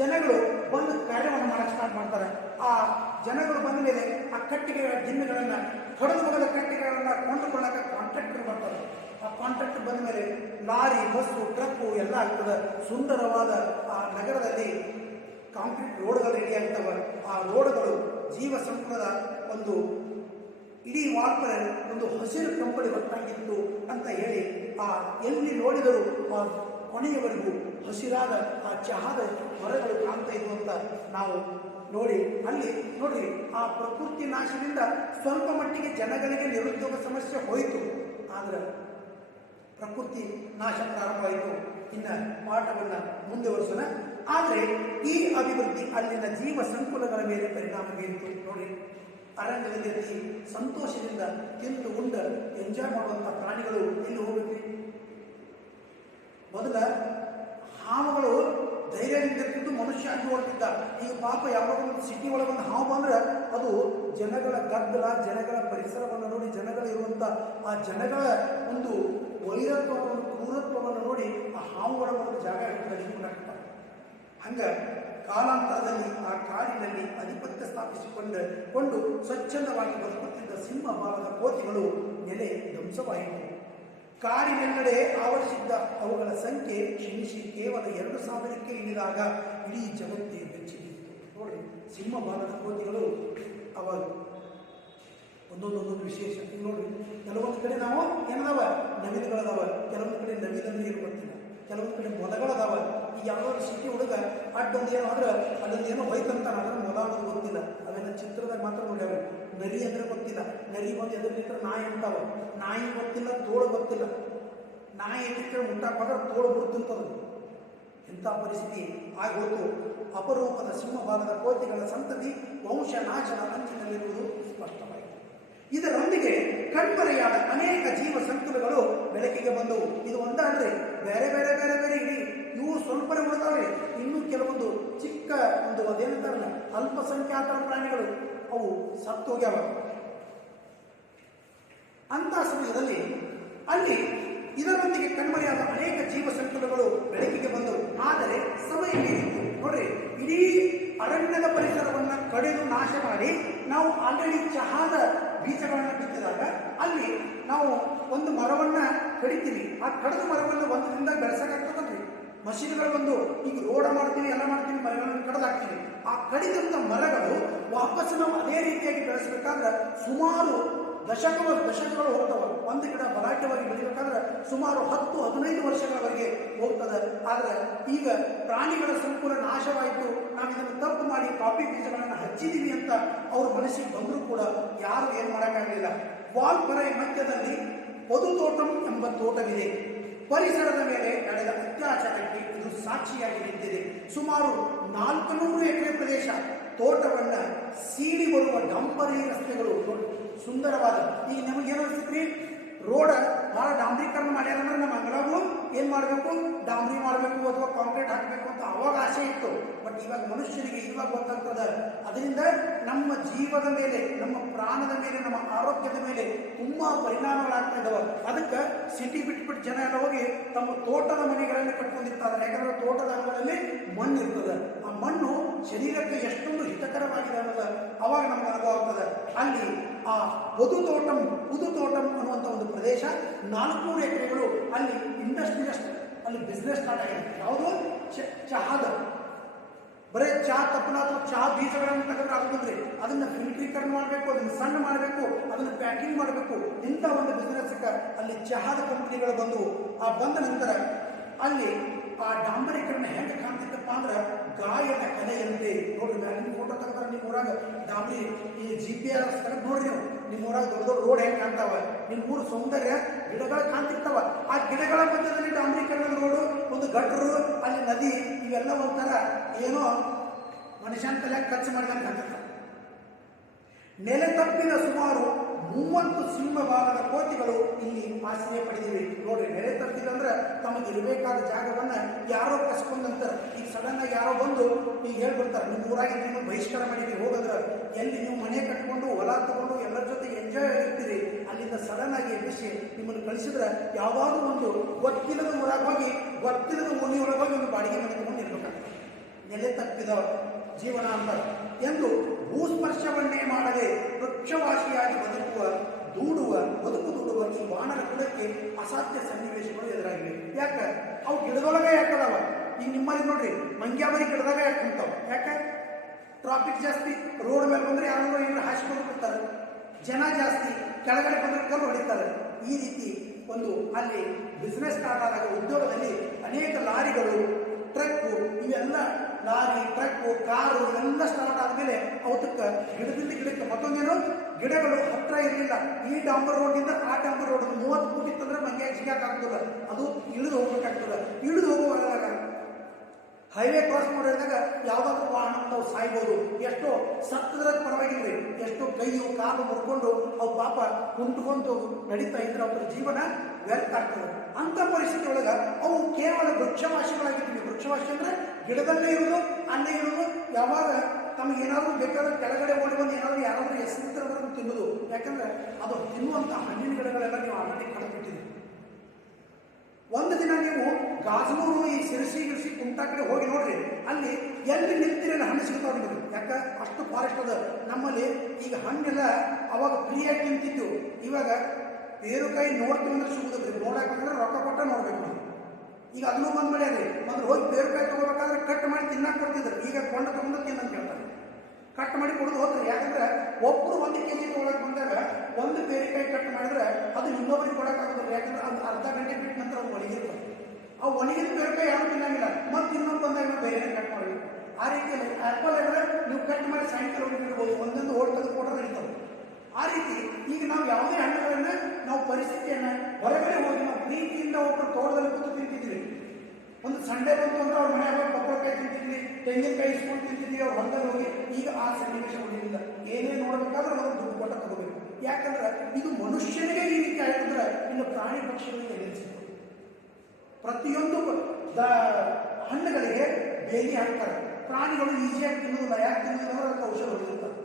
ಜನಗಳು ಬಂದು ಕಾರ್ಯವನ್ನು ಮಾಡಕ್ಕೆ ಸ್ಟಾರ್ಟ್ ಮಾಡ್ತಾರೆ. ಆ ಜನಗಳು ಬಂದ ಮೇಲೆ ಆ ಕಟ್ಟಿಗೆ ಜಿನ್ನುಗಳನ್ನು ಹೊಡೆದು ಹೋಗದ ಕಟ್ಟಿಗೆಗಳನ್ನು ಕೊಂಡುಕೊಳ್ಳಕ್ಕೆ ಕಾಂಟ್ರಾಕ್ಟರ್ ಬರ್ತಾರೆ. ಆ ಕಾಂಟ್ರಾಕ್ಟರ್ ಬಂದ ಮೇಲೆ ಲಾರಿ, ಬಸ್ಸು, ಟ್ರಕ್ಕು ಎಲ್ಲ ಆಗ್ತದೆ. ಸುಂದರವಾದ ಆ ನಗರದಲ್ಲಿ ಕಾಂಕ್ರೀಟ್ ರೋಡ್ಗಳು ರೆಡಿ ಆಗ್ತವೆ. ಆ ರೋಡ್ಗಳು ಜೀವ ಸಂಕುಲದ ಒಂದು ಇಡೀ ವಾಲ್ಪಾறை ಒಂದು ಹಸಿರು ಕಂಪನಿ ಹೊರಟಾಗಿತ್ತು ಅಂತ ಹೇಳಿ ಆ ಎಲ್ಲಿ ನೋಡಿದರೂ ಆ ಕೊನೆಯವರೆಗೂ ಹಸಿರಾದ ಆ ಚಹಾದ ಮರಗಳು ಕಾಣ್ತಾ ಇದ್ವು ಅಂತ ನಾವು ನೋಡಿ. ಅಲ್ಲಿ ನೋಡ್ರಿ, ಆ ಪ್ರಕೃತಿ ನಾಶದಿಂದ ಸ್ವಲ್ಪ ಮಟ್ಟಿಗೆ ಜನಗಳಿಗೆ ನಿರುದ್ಯೋಗ ಸಮಸ್ಯೆ ಹೋಯಿತು. ಆದರೆ ಪ್ರಕೃತಿ ನಾಶ ಪ್ರಾರಂಭವಾಯಿತು. ಇನ್ನು ಪಾಠವನ್ನು ಮುಂದುವರಿಸೋಣ. ಆದರೆ ಈ ಅಭಿವೃದ್ಧಿ ಅಲ್ಲಿನ ಜೀವ ಸಂಕುಲಗಳ ಮೇಲೆ ಪರಿಣಾಮ ಬೀರಿತು ನೋಡಿ. ಅರಣ್ಯದಲ್ಲಿ ಅತಿ ಸಂತೋಷದಿಂದ ತಿಂದು ಉಂಡ ಎಂಜಾಯ್ ಮಾಡುವಂಥ ಪ್ರಾಣಿಗಳು ಎಲ್ಲಿ ಹೋಗ್ಬೇಕು? ಮೊದಲ ಹಾವುಗಳು ಧೈರ್ಯದಿಂದ ಇರ್ತಿದ್ದು ಮನುಷ್ಯ ಆಗಿ ಹೊರಟಿದ್ದ. ಈಗ ಪಾಪ ಯಾವಾಗ ಒಂದು ಸಿಟಿ ಒಳಗೊಂದು ಹಾವು ಬಂದ್ರೆ ಅದು ಜನಗಳ ಗದ್ದಲ, ಜನಗಳ ಪರಿಸರವನ್ನು ನೋಡಿ, ಜನಗಳ ಇರುವಂಥ ಆ ಜನಗಳ ಒಂದು ವೈರತ್ವವನ್ನು, ಕ್ರೂರತ್ವವನ್ನು ನೋಡಿ ಆ ಹಾವುಗಳ ಒಂದು ಜಾಗ ಹಿಡಿದುಕೊಂಡಾಗ್ತಾರೆ. ಹಂಗ ಕಾಲಾಂತರದಲ್ಲಿ ಆ ಕಾಡಿನಲ್ಲಿ ಅಧಿಪತ್ಯ ಸ್ಥಾಪಿಸಿಕೊಂಡು ಸ್ವಚ್ಛಂದವಾಗಿ ಬದುಕುತ್ತಿದ್ದ ಸಿಂಹಭಾಗದ ಕೋತಿಗಳು ನೆಲೆ ಧ್ವಂಸವಾಯಿತು. ಕಾಡಿನೆಲ್ಲೆಡೆ ಆವರಿಸಿದ್ದ ಅವುಗಳ ಸಂಖ್ಯೆ ಕ್ಷೀಣಿಸಿ ಕೇವಲ 2,000ಕ್ಕೆ ಇಳಿದಾಗ ಇಡೀ ಜಗತ್ತೇ ಬೆಚ್ಚಿಬಿತ್ತು ನೋಡಿ. ಸಿಂಹಭಾಗದ ಕೋತಿಗಳು ಅವಾಗ ಒಂದೊಂದೊಂದೊಂದು ವಿಶೇಷ ನೋಡಿ. ಕೆಲವೊಂದು ಕಡೆ ನಾವು ಏನದಾವ ನವಿಲುಗಳದಾವ, ಕೆಲವೊಂದು ಕಡೆ ನವಿಲನ್ನು ಏನು ಗೊತ್ತಿಲ್ಲ, ಕೆಲವೊಂದು ಕಡೆ ಮೊಲಗಳದಾವ. ಈ ಯಾವ್ದಾದ್ರು ಸಿಟಿ ಹುಡುಗ ಅಡ್ಡೊಂದು ಏನೋ ಆದ್ರೆ ಅಲ್ಲೊಂದು ಏನೋ ಹೋಯ್ತಂತಾನ, ಅದನ್ನು ಮೊಲ ಅನ್ನೋದು ಗೊತ್ತಿಲ್ಲ. ಅವೆಲ್ಲ ಚಿತ್ರದಾಗ ಮಾತ್ರ ನೋಡ್ಯಾವ. ನರಿ ಅಂದ್ರೆ ಗೊತ್ತಿಲ್ಲ, ನರಿ ಬಂದು ಎದುರು ನಾಯಿ ಅಂತಾವ, ನಾಯಿ ಗೊತ್ತಿಲ್ಲ, ತೋಳು ಗೊತ್ತಿಲ್ಲ. ನಾಯಿ ಎದುರು ಮುಟ್ಟಾಕ ಹೋದ್ರೆ ತೋಳು ಬಿಡುತ್ತಂತದು. ಇಂಥ ಪರಿಸ್ಥಿತಿ ಆಗಿ ಹೋಯ್ತು. ಅಪರೂಪದ ಸಿಂಹಭಾಗದ ಕೋತಿಗಳ ಸಂತತಿ ವಂಶ ನಾಶನ ಅಂಚಿನಲ್ಲಿರುವುದು ಸ್ಪಷ್ಟವಾಯಿತು. ಇದರೊಂದಿಗೆ ಕಣ್ಮರೆಯಾದ ಅನೇಕ ಜೀವ ಸಂಕುಲಗಳು ಬೆಳಕಿಗೆ ಬಂದವು. ಇದು ಒಂದಾದ್ರೆ ಬೇರೆ ಬೇರೆ ಬೇರೆ ಬೇರೆ ಇಡೀ ಇವು ಸ್ವಲ್ಪನೇ ಉಳಿದಾವೆ. ಇನ್ನೂ ಕೆಲವೊಂದು ಚಿಕ್ಕ ಒಂದು ಅದೇನಂತಾರಲ್ಲ ಅಲ್ಪಸಂಖ್ಯಾತರ ಪ್ರಾಣಿಗಳು ಅವು ಸತ್ತು ಹೋಗ್ಯಾವ. ಅಂತ ಸಮಯದಲ್ಲಿ ಅಲ್ಲಿ ಇದರೊಂದಿಗೆ ಕಣ್ಮರೆಯಾದ ಅನೇಕ ಜೀವ ಸಂಕುಲಗಳು ಬೆಳಕಿಗೆ ಬಂದವು. ಆದರೆ ಸಮಯ ಮೀರಿತ್ತು ನೋಡ್ರಿ. ಇಡೀ ಅರಣ್ಯದ ಪರಿಸರವನ್ನು ಕಡಿದು ನಾಶ ಮಾಡಿ ನಾವು ಆಲ್ರೆಡಿ ಚಹಾದ ಬೀಜಗಳನ್ನು ಬಿತ್ತಿದಾಗ ಅಲ್ಲಿ ನಾವು ಒಂದು ಮರವನ್ನ ಕಡಿತೀವಿ. ಆ ಕಡಿದ ಮರವನ್ನು ಒಂದರಿಂದ ಬೆಳೆಸಕ್ಕಾಗ್ತದಲ್ರಿ. ಮಷೀನ್ಗಳು ಬಂದು ಈಗ ರೋಡ ಮಾಡ್ತೀವಿ, ಎಲ್ಲ ಮಾಡ್ತೀವಿ, ಮರಗಳನ್ನು ಕಡಿದಾಕ್ತೀವಿ. ಆ ಕಡಿದಂಥ ಮರಗಳು ವಾಪಸ್ ನಾವು ಅದೇ ರೀತಿಯಾಗಿ ಬೆಳೆಸಬೇಕಾದ್ರೆ ಸುಮಾರು ದಶಕಗಳು ಹೋಗ್ತವೆ. ಒಂದು ಗಿಡ ಬಲಾಢ್ಯವಾಗಿ ಬೆಳಿಬೇಕಾದ್ರೆ ಸುಮಾರು 10-15 ವರ್ಷಗಳವರೆಗೆ ಹೋಗ್ತದೆ. ಆದರೆ ಈಗ ಪ್ರಾಣಿಗಳ ಸಂಕುಲ ನಾಶವಾಯಿತು, ನಾವು ಇದನ್ನು ತಪ್ಪು ಮಾಡಿ ಕಾಫಿ ಬೀಜಗಳನ್ನು ಹಚ್ಚಿದ್ದೀವಿ ಅಂತ ಅವ್ರ ಮನಸ್ಸಿಗೆ ಬಂದರೂ ಕೂಡ ಯಾರು ಏನು ಮಾಡೋಕ್ಕಾಗಲಿಲ್ಲ. ವಾಲ್ಪರೈ ಮಧ್ಯದಲ್ಲಿ ಪೊದುತೋಟಂ ಎಂಬ ತೋಟವಿದೆ. ಪರಿಸರದ ಮೇಲೆ ನಡೆದ ಅತ್ಯಾಚಾರಕ್ಕೆ ಇದು ಸಾಕ್ಷಿಯಾಗಿ ನಿಂತಿದೆ. ಸುಮಾರು 400 ಎಕರೆ ಪ್ರದೇಶ ತೋಟವನ್ನ ಸೀಳಿ ಬರುವ ಡಂಬರಿ ರಸ್ತೆಗಳು ಸುಂದರವಾದ. ಈಗ ನಮಗೇನು ಅನಿಸ್ತೀರಿ, ರೋಡ ಭಾಳ ಡಾಂಬರೀಕರಣ ಮಾಡ್ಯಾರಂದ್ರೆ ನಮ್ಮ ಅಂಗಳಾಗೂ ಏನು ಮಾಡಬೇಕು, ಡಾಂಬರಿ ಮಾಡಬೇಕು ಅಥವಾ ಕಾಂಕ್ರೀಟ್ ಹಾಕಬೇಕು ಅಂತ ಅವಾಗ ಆಸೆ ಇತ್ತು. ಬಟ್ ಇವಾಗ ಮನುಷ್ಯನಿಗೆ ಇವಾಗ ಗೊತ್ತಾಗ್ತದೆ ಅದರಿಂದ ನಮ್ಮ ಜೀವದ ಮೇಲೆ, ನಮ್ಮ ಪ್ರಾಣದ ಮೇಲೆ, ನಮ್ಮ ಆರೋಗ್ಯದ ಮೇಲೆ ತುಂಬ ಪರಿಣಾಮಗಳಾಗ್ತಾ ಇದ್ದಾವೆ. ಅದಕ್ಕೆ ಸಿಟಿ ಬಿಟ್ಬಿಟ್ಟು ಜನ ಎಲ್ಲ ಹೋಗಿ ತಮ್ಮ ತೋಟದ ಮನೆಗಳನ್ನು ಕಟ್ಕೊಂಡಿರ್ತಾರೆ. ಯಾಕಂದ್ರೆ ತೋಟದ ಅಂಗಳದಲ್ಲಿ ಮಣ್ಣು ಇರ್ತದೆ. ಆ ಮಣ್ಣು ಶರೀರಕ್ಕೆ ಎಷ್ಟೊಂದು ಹಿತಕರವಾಗಿದೆ ಅನ್ನೋದು ಅವಾಗ ನಮ್ಗೆ ಅನುಭವ ಆಗ್ತದೆ. ಅಲ್ಲಿ ಆ ಪುದುತೋಟಂ ಅನ್ನುವಂಥ ಒಂದು ಪ್ರದೇಶ 400 ಎಕರೆಗಳು ಅಲ್ಲಿ ಇಂಡಸ್ಟ್ರಿಯಸ್ಟ್, ಅಲ್ಲಿ ಬಿಸ್ನೆಸ್ ಸ್ಟಾರ್ಟ್ ಆಗಿದೆ. ಯಾವುದು ಚಹಾದ, ಬರೀ ಚಹಾ ತಪ್ಪಲ ಅಥವಾ ಚಹಾ ಬೀಜಗಳನ್ನು ತಗೊಂಡ್ರೆ ಆಗುದಿಲ್ರಿ. ಅದನ್ನ ಫಿಲ್ಟ್ರೀಕರಣ ಮಾಡಬೇಕು, ಅದನ್ನು ಸಣ್ಣ ಮಾಡಬೇಕು, ಅದನ್ನು ಪ್ಯಾಕಿಂಗ್ ಮಾಡಬೇಕು. ಇಂಥ ಒಂದು ಬಿಸ್ನೆಸ್ಗೆ ಅಲ್ಲಿ ಚಹಾದ ಕಂಪನಿಗಳು ಬಂದವು. ಆ ಬಂದ ನಂತರ ಅಲ್ಲಿ ಆ ಡಾಂಬರೀಕರಣ ಹೆಂಗೆ ಕಾಣ್ತಿತ್ತಪ್ಪ ಅಂದ್ರೆ ಗಾಯನ ಕಲೆಯಂತೆ ನೋಡ್ರಿ. ನಿಮ್ಮ ಫೋಟೋ ತೆಗೆದ್ರೆ ನಿಮ್ಮ ಊರಾಗ ಡಾಂಬರಿ ಈ GPS ತೆಗೆದು ನೋಡ್ರಿ ನೀವು. ನಿಮ್ಮ ಊರಾಗ ದೊಡ್ಡ ದೊಡ್ಡ ರೋಡ್ ಹೆಂಗೆ ಕಾಣ್ತಾವ, ನಿಮ್ಮ ಊರು ಸೌಂದರ್ಯ ಗಿಡಗಳು ಕಾಣ್ತಿರ್ತಾವ. ಆ ಗಿಡಗಳ ಮಧ್ಯದಲ್ಲಿ ಡಾಂಬರೀಕರಣದ ರೋಡು, ಒಂದು ಗಟ್ರು, ಅಲ್ಲಿ ನದಿ, ಇವೆಲ್ಲ ಒಂಥರ ಏನೋ ಮನುಷ್ಯನ ತಲೆ ಖರ್ಚು ಮಾಡಿದಂಗೆ ಕಾಣ್ತಿರ್ತಾವ. ನೆಲೆ ತಪ್ಪಿದ ಸುಮಾರು 30 ಸಿಂಹಭಾಗದ ಕೋತಿಗಳು ಇಲ್ಲಿ ಆಶ್ರಯ ಪಡೆದಿವೆ ನೋಡ್ರಿ. ನೆಲೆ ತಪ್ಪಿದಂದ್ರೆ ತಮಗೆ ಇರಬೇಕಾದ ಜಾಗವನ್ನ ಯಾರೋ ಕಸ್ಕೊಂಡಂತಾರೆ. ಈಗ ಸಡನ್ ಆಗಿ ಯಾರೋ ಬಂದು ಈಗ ಹೇಳ್ಬಿಡ್ತಾರೆ, ನಿಮ್ಮ ಊರಾಗಿ ನಿಮ್ಮನ್ನು ಬಹಿಷ್ಕಾರ ಮಾಡಿದ್ರಿ, ಹೋಗೋದ್ರ ಎಲ್ಲಿ ನೀವು ಮನೆ ಕಟ್ಕೊಂಡು ಹೊಲ ತಗೊಂಡು ಎಲ್ಲರ ಜೊತೆ ಎಂಜಾಯ್ ಆಗಿರ್ತೀರಿ, ಅಲ್ಲಿಂದ ಸಡನ್ ಆಗಿ ಎಬ್ಬಿಸಿ ನಿಮ್ಮನ್ನು ಕಳಿಸಿದ್ರೆ ಯಾವುದಾದ್ರೂ ಒಂದು ಗೊತ್ತಿಲ್ಲದ ಊರಾಗ ಹೋಗಿ ಗೊತ್ತಿಲ್ಲದ ಓಣಿ ಒಳಗೆ ಹೋಗಿ ಒಂದು ಬಾಡಿಗೆ ಮನೆ ತಗೊಂಡು ಇರ್ಬೇಕಾಗ್ತದೆ. ನೆಲೆ ತಪ್ಪಿದ ಜೀವನ ಅಂತಾರೆ ಎಂದು ಭೂಸ್ಪರ್ಶವನ್ನೇ ಮಾಡದೆ ವೃಕ್ಷವಾಸಿಯಾಗಿ ಬದುಕು ದೂಡುವ ಈ ವಾನರ ಕುಲಕ್ಕೆ ಅಸಾಧ್ಯ ಸನ್ನಿವೇಶಗಳು ಎದುರಾಗಿವೆ. ಯಾಕೆ ಅವು ಗಿಡದೊಳಗೆ ಯಾಕದಾವ. ಈಗ ನಿಮ್ಮಲ್ಲಿ ನೋಡ್ರಿ ಮಂಗ್ಯಾವರಿ ಗಿಡದಾಗ ಯಾಕೆ ಕುಂತಾವ. ಯಾಕೆ ಟ್ರಾಫಿಕ್ ಜಾಸ್ತಿ, ರೋಡ್ ಮೇಲೆ ಬಂದ್ರೆ ಯಾರೋ ಏನಾದ್ರು ಹಾಸ್ಕೊಂಡು ಬಿಡ್ತಾರೆ, ಜನ ಜಾಸ್ತಿ, ಕೆಳಗಡೆ ಬಂದ್ರೆ ಕಲ್ಲು ಹೊಡಿತಾರೆ. ಈ ರೀತಿ ಒಂದು ಅಲ್ಲಿ ಬಿಸ್ನೆಸ್ ಸ್ಟಾರ್ಟ್ ಆದಾಗ ಉದ್ಯೋಗದಲ್ಲಿ ಅನೇಕ ಲಾರಿಗಳು, ಟ್ರಕ್ಕು, ಇವೆಲ್ಲ ಲಾರಿ, ಟ್ರಕ್ಕು, ಕಾರು ಇವೆಲ್ಲ ಸ್ಟಾರ್ಟ್ ಆದಮೇಲೆ ಅವತ್ತಕ್ಕೆ ಗಿಡದಿಂದ ಗಿಡಕ್ಕೆ ಮತ್ತೊಂದೇನು ಗಿಡಗಳು ಹತ್ರ ಇರಲಿಲ್ಲ. ಈ ಡಾಂಬರ್ ರೋಡ್ನಿಂದ ಆ ಡಾಂಬರ್ ರೋಡ್ 30 ಫೂಟ್ ಇತ್ತಂದ್ರೆ ಮಂಗ್ಯ ಜಿಗಾಕ ಆಗ್ತದೆ, ಅದು ಇಳಿದು ಹೋಗ್ಬೇಕಾಗ್ತದೆ. ಇಳಿದು ಹೋಗುವಾಗ ಹೈವೇ ಕ್ರಾಸ್ ಮಾಡಿದಾಗ ಯಾವುದಾದ್ರೂ ವಾಹನ ತಾವು ಸಾಯ್ಬೋದು. ಎಷ್ಟೋ ಸತ್ತದ್ರ ಪರವಾಗಿಲ್ರಿ, ಎಷ್ಟೋ ಕೈಯು ಕಾಲು ಮುರ್ಕೊಂಡು ಅವು ಪಾಪ ಕುಂಟ್ಕೊಂಡು ನಡೀತಾ ಇದ್ರೆ ಅವ್ರ ಜೀವನ ವ್ಯರ್ಥ ಆಗ್ತದೆ. ಅಂಥ ಪರಿಸ್ಥಿತಿ ಒಳಗೆ ಅವು ಕೇವಲ ವೃಕ್ಷವಾಸಿಗಳಾಗಿದ್ದೀವಿ. ವೃಕ್ಷವಾಸಿ ಅಂದರೆ ಗಿಡದಲ್ಲೇ ಇರೋದು, ಅಲ್ಲೇ ಇರೋದು. ಯಾವಾಗ ತಮಗೇನಾದ್ರೂ ಬೇಕಾದ್ರೆ ಕೆಳಗಡೆ ಓಡಿ ಬಂದು ಏನಾದರೂ ಯಾರಾದರೂ ಹೆಸರು ತಿನ್ನೋದು. ಯಾಕಂದ್ರೆ ಅದು ತಿನ್ನುವಂಥ ಹಣ್ಣಿನ ಗಿಡಗಳೆಲ್ಲ ನೀವು ಆಲ್ರೆಡಿ ಕಳೆದ್ಬಿಟ್ಟಿದ್ದೀವಿ. ಒಂದು ದಿನ ನೀವು ಗಾಜನೂರು ಈ ಸಿರಸಿ ಕುಮಟಾ ಕಡೆ ಹೋಗಿ ನೋಡ್ರಿ, ಅಲ್ಲಿ ಎಲ್ಲಿ ನಿಂತಿರಲ್ಲ ಹಣ್ಣು ಸಿಗ್ತಾವ ನಿಮಗೆ. ಯಾಕೆ ಅಷ್ಟು ಫಾರೆಸ್ಟ್ ಅದ ನಮ್ಮಲ್ಲಿ. ಈಗ ಹಣ್ಣೆಲ್ಲ ಅವಾಗ ಫ್ರೀಯಾಗಿ ನಿಂತಿದ್ದು, ಇವಾಗ ಬೇರುಕಾಯಿ ನೋಡ್ತೀವಿ ಅಂದ್ರೆ ಸಿಗುದಿಲ್ಲ. ನೋಡಕ್ಕಂದ್ರೆ ರೊಕ್ಕ ಕೊಟ್ಟ ನೋಡ್ಬೇಕು ನಾವು. ಈಗ ಅದನ್ನು ಬಂದ್ ಮಾಡ್ಯಾರಿ. ಮೊದಲು ಹೋಗಿ ಬೇರುಕಾಯಿ ತಗೋಬೇಕಾದ್ರೆ ಕಟ್ ಮಾಡಿ ತಿನ್ನಕ್ಕೆ ಕೊಡ್ತಿದ್ರು. ಈಗ ಕೊಂಡ ತಗೊಂಡು ತಿನ್ನಂತ ಹೇಳ್ತಾರೆ. ಕಟ್ ಮಾಡಿ ಕೊಡೋದು ಹೋಗ್ತಾರೆ. ಯಾಕಂದ್ರೆ ಒಬ್ಬರು 1 kg ತಗೊಳಕ್ ಬಂದಾಗ ಒಂದು ಬೇರೆಕಾಯಿ ಕಟ್ ಮಾಡಿದ್ರೆ ಅದು ಇನ್ನೊಬ್ಬರಿಗೆ ಕೊಡೋಕ್ಕಾಗೋದಿಲ್ಲ. ಯಾಕಂದ್ರೆ ಅದು ಅರ್ಧ ಗಂಟೆ ಬಿಟ್ಟ ನಂತರ ಅದು ಒಣಗಿರ್ತದೆ. ಆ ಒಣಗಿದ ಬೇರೆಕಾಯಿ ಯಾರು ತಿನ್ನಂಗಿಲ್ಲ. ಮತ್ತೆ ಇನ್ನೊಂದು ಬಂದಾಗ ನಾವು ಬೇರೆ ಕಟ್ ಮಾಡಬೇಕು. ಆ ರೀತಿಯಲ್ಲಿ ಆ್ಯಪಲ್ ಅಂದರೆ ನೀವು ಕಟ್ ಮಾಡಿ ಸಾಯಂಕಾಲ ಹೋಗಿರ್ಬೋದು, ಒಂದೊಂದು ಓಡ್ ತೆಗೆದು ಕೊಟ್ಟರೆ ನಡೀತವೆ. ಆ ರೀತಿ ಈಗ ನಾವು ಯಾವುದೇ ಹಣ್ಣುಗಳನ್ನು ನಾವು ಪರಿಸ್ಥಿತಿಯನ್ನು ಹೊರಗಡೆ ಹೋಗಿ ನಾವು ಪ್ರೀತಿಯಿಂದ ಒಬ್ಬರು ತೋಟದಲ್ಲಿ ಕೂತು ತಿಂತಿದ್ವಿ. ಒಂದು ಸಂಡೆ ಬಂತು ಅಂದ್ರೆ ಅವ್ರ ಮನೆಯಾಗ ಪಪ್ಪಳಕಾಯಿ ತಿಂತಿದ್ವಿ, ತೆಂಗಿನಕಾಯಿ ಇಸ್ಕೊಂಡು ತಿಂತಿದ್ವಿ. ಅವ್ರು ಹೊಲದಲ್ಲಿ ಹೋಗಿ ಈಗ ಆ ಸನ್ನಿವೇಶ ಉಳಿದಿಲ್ಲ. ಏನೇ ನೋಡಬೇಕಾದ್ರೆ ನಾವು ದುಡ್ಡು ಕೊಟ್ಟ ತಗೋಬೇಕು. ಯಾಕಂದ್ರೆ ಇದು ಮನುಷ್ಯನಿಗೆ ಈ ರೀತಿ ಆಗಿದ್ರೆ ಇನ್ನು ಪ್ರಾಣಿ ಪಕ್ಷಿಗಳಿಗೆ ಎನಿಸಿತು. ಪ್ರತಿಯೊಂದು ಹಣ್ಣುಗಳಿಗೆ ಬೇಲಿ ಹಾಕ್ತಾರೆ. ಪ್ರಾಣಿಗಳು ಈಸಿಯಾಗಿ ತಿನ್ನೋದಿಲ್ಲ. ಯಾಕೆ ತಿನ್ನೋದಂದ್ರೆ ಅದಕ್ಕೆ ಔಷಧ ಹೊಡೆದಿರ್ತಾರೆ,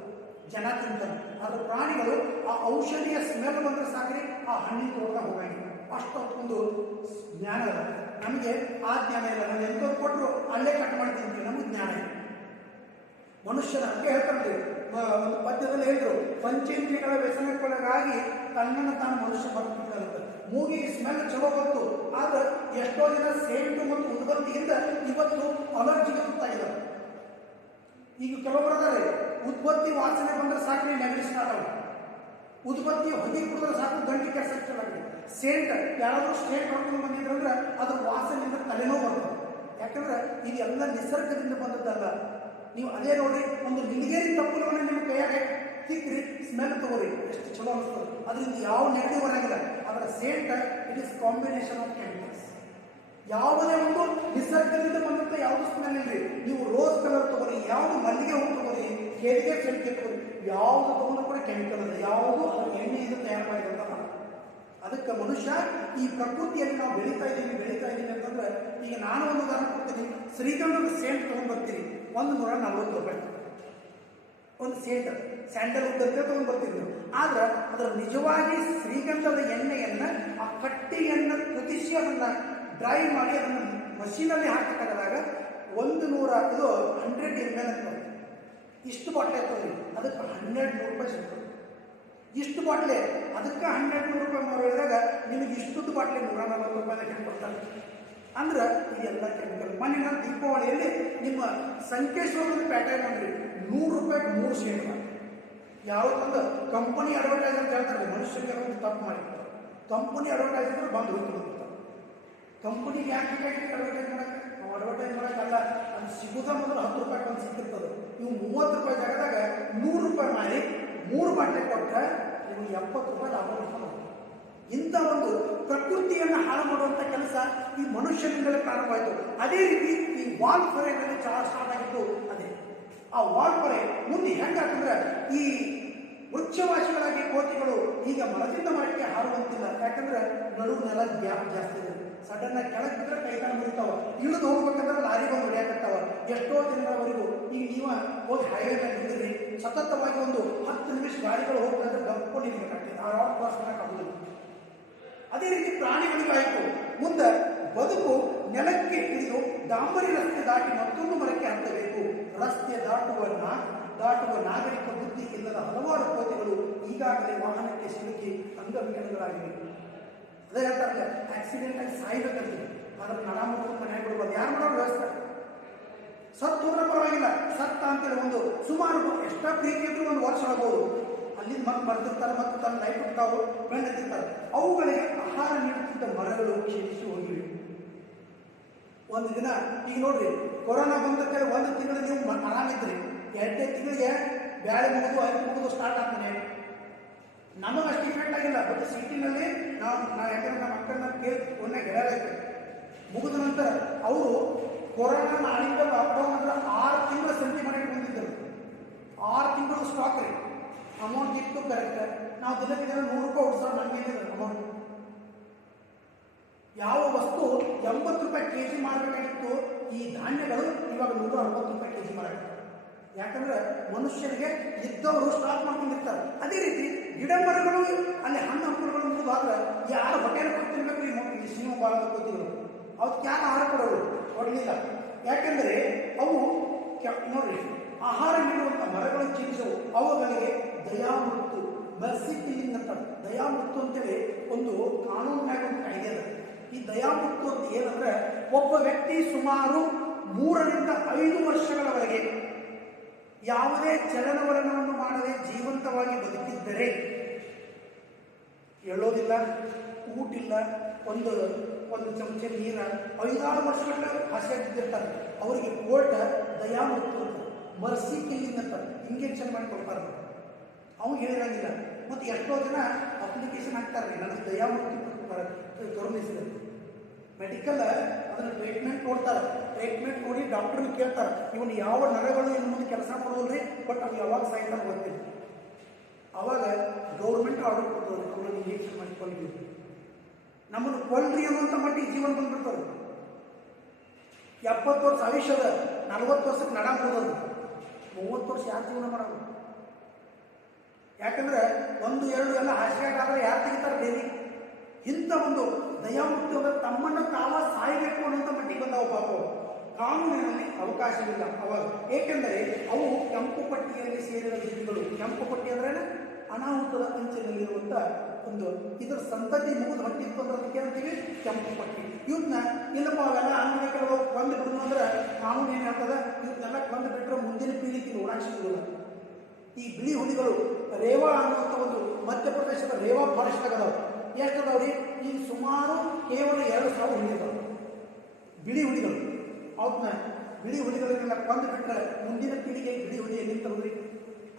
ಜನ ತಿಂತಾರೆ. ಆದರೆ ಪ್ರಾಣಿಗಳು ಆ ಔಷಧಿಯ ಸ್ಮೆಲ್ ಬಂದರೆ ಸಾಕ್ರಿ ಆ ಹಣ್ಣಿನ ತೋಟ ಹೋಗಂಗಿಲ್ಲ. ಅಷ್ಟೊಂದು ಜ್ಞಾನ ಅದ. ನಮಗೆ ಆ ಜ್ಞಾನ ಇಲ್ಲ. ನಾವು ಎಂಥವ್ರು ಕೊಟ್ಟರು ಅಲ್ಲೇ ಕಟ್ ಮಾಡಿ ತಿಂತೀವಿ, ನಮಗೆ ಜ್ಞಾನ ಇಲ್ಲ. ಮನುಷ್ಯನ ಹಂಗೆ ಹೇಳ್ತಾರೆ. ಒಂದು ಪದ್ಯದಲ್ಲಿ ಹೇಳಿದ್ರು, ಪಂಚೇಂದ್ರಿಯಗಳ ವ್ಯಸನಕ್ಕೊಳಗಾಗಿ ತನ್ನನ್ನು ತಾನು ಮನುಷ್ಯ ಬದುಕಿದ್ದಾರಂತೆ. ಮೂಗಿಗೆ ಸ್ಮೆಲ್ ಚಲೋ ಬಂತು, ಆದ್ರೆ ಎಷ್ಟೋ ಜನ ಸೇಂಟು ಮತ್ತು ಉದ್ಬತ್ತಿಯಿಂದ ಇವತ್ತು ಅಲರ್ಜಿಗೆ ತುತ್ತಾಗಿದ್ದಾರೆ. ಈಗ ಕೆಲವೊಬ್ಬರು ಅದಾರೆ, ಉದ್ಬತ್ತಿ ವಾಸನೆ ಬಂದ್ರೆ ಸಾಕು ನೆಗಡಿ ಸ್ಟಾರ್ಟ್ ಆಗ, ಉದ್ಬತ್ತಿ ಹೊಗೆ ಕುಡಿದ್ರೆ ಸಾಕು ಗಂಟೆ ಕೆಲಸ ಚೆನ್ನಾಗಿದೆ. ಸೇಂಟ್ ಯಾರಾದರೂ ಸ್ಟೇಟ್ ಹೊಡ್ಕೊಂಡು ಬಂದಿದ್ರಂದ್ರೆ ಅದ್ರ ವಾಸನೆಯಿಂದ ತಲೆನೋವು ಬರ್ತದೆ. ಯಾಕಂದ್ರೆ ಇದೆಲ್ಲ ನಿಸರ್ಗದಿಂದ ಬಂದದ್ದಲ್ಲ. ನೀವು ಅದೇ ನೋಡಿ, ಒಂದು ನಿಲಗೇರಿ ತಪ್ಪಲವನ್ನು ನಿಮ್ಮ ಕೈಯಾಗ ತಿಕ್ಕ್ರಿ, ಸ್ಮೆಲ್ ತಗೋರಿ, ಎಷ್ಟು ಚಲೋ ಅನಿಸ್ತದೆ. ಅದರಿಂದ ಯಾವ ನೆಗಡಿ ಬರೋಂಗಿಲ್ಲ. ಅದರ Saint it is combination of chemicals. ಯಾವುದೇ ಒಂದು ನಿಸರ್ಗದಿಂದ ಬಂದಂಥ ಯಾವುದು ಸ್ಮೆಲ್ ಇಲ್ರಿ. ನೀವು ರೋಸ್ ಕಲರ್ ತಗೋರಿ, ಯಾವುದು ಮಲ್ಲಿಗೆ ಹೂ ತಗೋರಿ, ಕೇದಿಗೆ ಚಳಿಕೆ ತಗೋರಿ, ಯಾವುದು ತಗೊಂಡು ಕೂಡ ಕೆಮಿಕಲ್ ಅದ. ಯಾವುದು ಅದು ಎಣ್ಣೆಯಿಂದ ತಯಾರು ಮಾಡಿದಂತ. ಅದಕ್ಕೆ ಮನುಷ್ಯ ಈ ಪ್ರಕೃತಿಯಲ್ಲಿ ನಾವು ಬೆಳೀತಾ ಇದ್ದೀವಿ ಅಂತಂದ್ರೆ, ಈಗ ನಾನು ಒಂದು ಉದಾಹರಣೆ ಕೊಡ್ತೀನಿ. ಶ್ರೀಗಂಧದ ಸೇಂಟ್ ತಗೊಂಡು ಬರ್ತೀನಿ, 140 ರೂಪಾಯಿ ಒಂದು ಸೇಂಟ್. ಸ್ಯಾಂಡಲ್ವುಡ್ ಅಂತ ತಗೊಂಡು ಬರ್ತೀವಿ. ಆದ್ರೆ ಅದರ ನಿಜವಾಗಿ ಶ್ರೀಗಂಧದ ಎಣ್ಣೆಯನ್ನು, ಆ ಕಟ್ಟಿಯನ್ನು ಕುದಿಸಿ ಅದನ್ನು ಡ್ರೈ ಮಾಡಿ ಅದನ್ನು ಮಷೀನಲ್ಲಿ ಹಾಕಿ ತೆಗೆದಾಗ 100 ml ಅಂತ ಇಷ್ಟು ಬಾಟ್ಲೆ ಇರ್ತದೆ. ಅದಕ್ಕೆ 1200 ರೂಪಾಯಿ ಸಿಗ್ತದೆ. ಇಷ್ಟು ಬಾಟ್ಲೆ ಅದಕ್ಕೆ 1200 ರೂಪಾಯಿ ಮಾಡಿದಾಗ ನಿಮಗೆ ಇಷ್ಟುದ್ದು ಬಾಟ್ಲೆ 140 ರೂಪಾಯಿದಾಗ ಹೆಂಗೆ ಕೊಡ್ತಾರೆ. ಅಂದ್ರೆ ಇದೆಲ್ಲ ಕೆಮಿಕಲ್. ಮೊನ್ನೆ ನಾನು ದೀಪಾವಳಿಯಲ್ಲಿ ನಿಮ್ಮ ಸಂಕೇಶ್ವರದ ಪ್ಯಾಟರ್ನ್ ಅಂದ್ರೆ 100 ರೂಪಾಯಿಗೆ 3 ಶೇರ್. ಯಾವುದೊಂದು ಕಂಪನಿ ಅಡ್ವರ್ಟೈಸ್ ಅಂತ ಹೇಳ್ತಾರೆ. ಮನುಷ್ಯರಿಗೆ ಒಂದು ತಪ್ಪು ಮಾಡಿರ್ತಾರೆ. ಕಂಪನಿ ಅಡ್ವರ್ಟೈಸ್ ಅಂದ್ರೆ ಬಂದು ಹೋಗ್ತಾರೆ. ಕಂಪನಿಗೆ ಯಾಕೆ ಬೇಕಾಗಿ ಅಡ್ವರ್ಟೈಸ್ ಮಾಡೋಕ್ಕೆ? ನಾವು ಅಡ್ವರ್ಟೈಸ್ ಮಾಡೋಕ್ಕಲ್ಲ, ಅದು ಸಿಗೋದ ಮೊದಲು 10 ರೂಪಾಯಿಗೆ ಒಂದು ಸಿಕ್ಕಿರ್ತದೆ. ನೀವು 30 ರೂಪಾಯಿ ಜಾಗದಾಗ 100 ರೂಪಾಯಿ ಮಾಡಿ 3 ಬಾಟ್ಲೆ ಕೊಟ್ಟರೆ ನಿಮಗೆ 70 ರೂಪಾಯಿ ಲಾಭ ಮಾಡ್ಕೊಂಡು. ಇಂಥ ಒಂದು ಪ್ರಕೃತಿಯನ್ನು ಹಾಳು ಮಾಡುವಂಥ ಕೆಲಸ ಈ ಮನುಷ್ಯನಿಂದಲೇ ಪ್ರಾರಂಭವಾಯಿತು. ಅದೇ ರೀತಿ ಈ ವಾಲ್ಪರೆಯಲ್ಲಿ ಸ್ಟಾರ್ಟ್ ಆಗಿತ್ತು. ಅದೇ ಆ ವಾಲ್ಪರೆ ಮುಂದೆ ಹೆಂಗಾತಂದ್ರೆ, ಈ ವೃಕ್ಷವಾಸಿಗಳಾಗಿ ಕೋತಿಗಳು ಈಗ ಮರದಿಂದ ಮರಕ್ಕೆ ಹಾರುವಂತಿಲ್ಲ. ಯಾಕಂದ್ರೆ ನಡುವು ನೆಲ ಗ್ಯಾಪ್ ಜಾಸ್ತಿ ಇದೆ. ಸಡನ್ ಆಗಿ ಕೆಳಗೆ ಬಿಟ್ಟರೆ ಕೈಕಾಲು ಮುರಿತಾವ. ಇಳಿದು ಹೋಗ್ಬೇಕಂದ್ರೆ ಲಾರಿ ಬಂದು ಹೊಡೆಯಾಕತ್ತಾವ. ಎಷ್ಟೋ ದಿನಗಳವರೆಗೂ ಈಗ ನೀವು ಹೋಗಿ ಹೈವೇ ಮೇಲೆ ಇದ್ರಿ, ಸತತವಾಗಿ ಒಂದು 10 ನಿಮಿಷ ಗಾಡಿಗಳು ಹೋಗ್ತಂದ್ರೆ ಡಬ್ಕೊಂಡು ನಿಲ್ಬೇಕಾಗ್ತದೆ. ಆ ರಾಡ್ ಕ್ರಾಸ್ ಮಾಡೋಕ್ಕಾಗೋದಿಲ್ಲ. ಅದೇ ರೀತಿ ಪ್ರಾಣಿಗಳಿಗೂ ಆಯಿತು. ಮುಂದೆ ಬದುಕು ನೆಲಕ್ಕೆ ಇಳಿದು ಡಾಂಬರಿ ರಸ್ತೆ ದಾಟಿ ಮತ್ತೊಂದು ಮರಕ್ಕೆ ಹತ್ತಬೇಕು. ರಸ್ತೆ ದಾಟುವ ನಾಗರಿಕ ಬುದ್ಧಿ ಇಲ್ಲದ ಹಲವಾರು ಕೋತಿಗಳು ಈಗಾಗಲೇ ವಾಹನಕ್ಕೆ ಸಿಲುಕಿ ಅಂಗವಿಕಲಗಳಾಗಿವೆ. ಅದೇ ಹೇಳ್ತಾರೆ, ಆಕ್ಸಿಡೆಂಟ್ ಆಗಿ ಸಾಯ್ಬೇಕಂತೀವಿ. ಆದ್ರೆ ನಡ ಮುಟ್ಕೊಂಡು ಮನೆಯಾಗ ಬಿಡ್ಬೋದು. ಯಾರು ಮಾಡೋರು ವ್ಯವಸ್ಥೆ? ಸತ್ತು ಹೋದ್ರೆ ಪರವಾಗಿಲ್ಲ, ಸತ್ತ ಅಂತೇಳಿ ಒಂದು ಸುಮಾರು ಎಷ್ಟೋ ಪ್ರೀತಿ ಇದ್ರು 1 ವರ್ಷ ಆಗ್ಬೋದು. ಅಲ್ಲಿಂದ ಮತ್ತೆ ಬರ್ತಿರ್ತಾರೆ, ಮತ್ತು ತನ್ನ ಲೈಫ್ ತಾವು ಬೆಳೆದಿರ್ತಾರೆ. ಅವುಗಳಿಗೆ ಆಹಾರ ನೀಡುತ್ತಿದ್ದ ಮರಗಳು ಕ್ಷೀಣಿಸಿ ಹೋಗಿವೆ. ಒಂದು ದಿನ ಈಗ ನೋಡ್ರಿ, ಕೊರೋನಾ ಬಂದಕ್ಕೆ 1 ತಿಂಗಳು ನೀವು ಆರಾಮಿದ್ರಿ. 2ನೇ ತಿಂಗಳಿಗೆ ಬ್ಯಾಳೆ ಮುಗಿದು ಸ್ಟಾರ್ಟ್ ಆಗ್ತಾನೆ. ನಮಗಷ್ಟು ಇಫೆಕ್ಟ್ ಆಗಿಲ್ಲ. ಬಟ್ ಸಿಟಿನಲ್ಲಿ ನಾವು ಯಾಕಂದ್ರೆ ನಮ್ಮ ಮಕ್ಕಳನ್ನ ಕೇಳಿ ಒಳ್ಳೆ ಗೆಳೆಯಕ್ಕೆ ಮುಗಿದ ನಂತರ ಅವರು ಕೊರೋನಾ ನಾಳಿಂದ ಲಾಕ್ಡೌನ್ ಅಂದ್ರೆ 6 ತಿಂಗಳ ಸಂತಿ ಮಾಡಿ ಬಂದಿದ್ದರು. 6 ತಿಂಗಳು ಸ್ಟಾಕ್ ರೀ. ಅಮೌಂಟ್ ಇತ್ತು ಕರೆಕ್ಟ್. ನಾವು ದಿನಕ್ಕೆ ದಿನ 100 ರೂಪಾಯಿ ಹೊಡ್ಸೋ ನಮಗೆ ಅಮೌಂಟ್. ಯಾವ ವಸ್ತು 80 ರೂಪಾಯಿ ಕೆ ಜಿ ಮಾಡಬೇಕಾಗಿತ್ತು, ಈ ಧಾನ್ಯಗಳು ಇವಾಗ 160 ರೂಪಾಯಿ ಕೆ ಜಿ ಮಾಡಬೇಕು. ಯಾಕಂದ್ರೆ ಮನುಷ್ಯನಿಗೆ ಇದ್ದವರು ಸ್ಟಾಕ್ ಮಾಡ್ಕೊಂಡಿರ್ತಾರೆ. ಅದೇ ರೀತಿ ಗಿಡ ಮರಗಳು ಅಲ್ಲಿ ಹಣ್ಣು ಹಂಪಲುಗಳು ಮುಗಿದಾದ್ರೆ ಯಾರು ಹೊಟ್ಟೆನ ಕೊಡ್ತಿರ್ಬೇಕು ಈ ಸಿಂಹ ಬಾಲದ ಕೋತಿಗಳು. ಅವಕ್ಕೆ ಯಾರು ಆಹಾರ ಕೊಡಲಿಲ್ಲ. ಯಾಕೆಂದರೆ ಅವು ನೋಡ್ರಿ, ಆಹಾರ ನೀಡುವಂಥ ಮರಗಳು ಚಿಂತಿಸವು. ಅವುಗಳಿಗೆ ದಯಾಮೃತ್ಯು ಮೆರ್ಸಿ ಕಿಲ್ಲಿಂಗ್ ಅಂತ, ದಯಾಮೃತ್ಯು ಅಂತೇಳಿ ಒಂದು ಕಾನೂನಿನಾಗ ಒಂದು ಕಾಯ್ದೆ ಅದ. ಈ ದಯಾಮೃತ್ಯು ಅಂತ ಏನಂದ್ರೆ, ಒಬ್ಬ ವ್ಯಕ್ತಿ ಸುಮಾರು 3 ರಿಂದ 5 ವರ್ಷಗಳವರೆಗೆ ಯಾವುದೇ ಚಲನವಲನವನ್ನು ಮಾಡದೆ ಜೀವಂತವಾಗಿ ಬದುಕಿದ್ದರೆ, ಹೇಳೋದಿಲ್ಲ, ಊಟಿಲ್ಲ, ಒಂದು ಚಮಚ ನೀರ 5-6 ವರ್ಷಗಳ ಹಸಿಯಾಗಿದ್ದಿರ್ತಾರೆ, ಅವರಿಗೆ ಕೋರ್ಟ್ ದಯಾಮೃತ್ಯು ಅಂತ, ಮರ್ಸಿ ಕಿಲ್ಲಿಂಗ್ ಅಂತ ಇಂಜೆಕ್ಷನ್ ಮಾಡಿ ಕೊಡ್ತಾರೆ. ಅವ್ನು ಹೇಳಿರಂಗಿಲ್ಲ. ಮತ್ತು ಎಷ್ಟೋ ಜನ ಅಪ್ಲಿಕೇಶನ್ ಹಾಕ್ತಾರೆ, ನನಗೆ ದಯಾಮೃತ್ಯು ಕರುಣಿಸಿದೆ. ಮೆಡಿಕಲ್ ಅದನ್ನು ಟ್ರೀಟ್ಮೆಂಟ್ ಕೊಡ್ತಾರೆ. ಟ್ರೀಟ್ಮೆಂಟ್ ನೋಡಿ ಡಾಕ್ಟರ್ನ ಕೇಳ್ತಾರೆ, ಇವನು ಯಾವ ನರಗಳು ಇನ್ನು ಮುಂದೆ ಕೆಲಸ ಮಾಡೋಲ್ರಿ, ಬಟ್ ಅವ್ನು ಯಾವಾಗ ಸಾಯ್ತಾನೆ ಗೊತ್ತಿಲ್ಲ. ಅವಾಗ ಗೌರ್ಮೆಂಟ್ ಆರ್ಡರ್ ಕೊಡ್ತಾರೆ, ಅವನಿಗೆ ಇಂಜೆಕ್ಷನ್ ಮಾಡಿ ಕೊಲ್ರಿ, ನಮ್ಮನ್ನು ಕೊಲ್ರಿ ಅನ್ನುವಂಥ ಮಟ್ಟಿಗೆ ಜೀವನ ಬಂದ್ಬಿಡ್ತಾರೆ. 70 ವರ್ಷ ಆಯುಷ್ಯದ, 40 ವರ್ಷಕ್ಕೆ ನಡ ಮುಗಿದೋದು, 30 ವರ್ಷ ಯಾರು ಜೀವನ ಮಾಡೋದು? ಯಾಕಂದ್ರೆ 1-2 ಎಲ್ಲ ಹಾಸಿಗೆಗಾದ್ರೆ ಯಾರು ತೆಗಿತಾರೆ ಡೈಲಿ? ಇಂಥ ಒಂದು ದಯಾಮೃತ್ಯು ಅಂದರೆ ತಮ್ಮನ್ನು ತಾವ ಸಾಯಬೇಕು ಅನ್ನೋಂಥ ಮಟ್ಟಿಗೆ ಬಂದವು. ಪಾಪ ಕಾನೂನಿನಲ್ಲಿ ಅವಕಾಶವಿಲ್ಲ ಅವಾಗ. ಏಕೆಂದರೆ ಅವು ಕೆಂಪು ಪಟ್ಟಿಯಲ್ಲಿ ಸೇರಿದ ಜೀವಿಗಳು. ಕೆಂಪು ಪಟ್ಟಿ ಅಂದ್ರೆ ಅನಾಹುತದ ಅಂಚಿನಲ್ಲಿರುವಂಥ ಒಂದು, ಇದರ ಸಂತತಿ ಮುಗಿದು ಹೊಟ್ಟಿತ್ತು ಅಂದ್ರೆ ಅದಕ್ಕೆ ಏನಂತೀವಿ? ಕೆಂಪು ಪಟ್ಟಿ. ಇವನ್ನ ಇಲ್ಲಪ್ಪ ಅವೆಲ್ಲ ಅಂಗಡಿಗಳು ಕೊಂದು ಬಿಡೋದು ಅಂದ್ರೆ ಕಾನೂನು ಏನು ಹೇಳ್ತದೆ, ಇವನ್ನೆಲ್ಲ ಕೊಂದು ಬಿಟ್ಟರೆ ಮುಂದಿನ ಪೀಳಿಗೆ ನೋಡಕ್ಕೆ ಸಿಗೋದಿಲ್ಲ. ಈ ಬಿಳಿ ಹುಲಿಗಳು ರೇವಾ ಅನ್ನುವಂಥ ಒಂದು ಮಧ್ಯಪ್ರದೇಶದ ರೇವಾ ಫಾರೆಸ್ಟ್ ಆಗದವು. ಎಷ್ಟದವ್ರಿ? ಈಗ ಸುಮಾರು ಕೇವಲ 2,000 ಹುಲಿಗಳು, ಬಿಳಿ ಹುಲಿಗಳು. ಅವನ್ನ ಬಿಳಿ ಹುಲಿಗಳನ್ನೆಲ್ಲ ಕೊಂದು ಬಿಟ್ಟರೆ ಮುಂದಿನ ಪೀಳಿಗೆ ಬಿಳಿ ಹುಲಿ ಎಲ್ಲಿ ತರೋದ್ರಿ?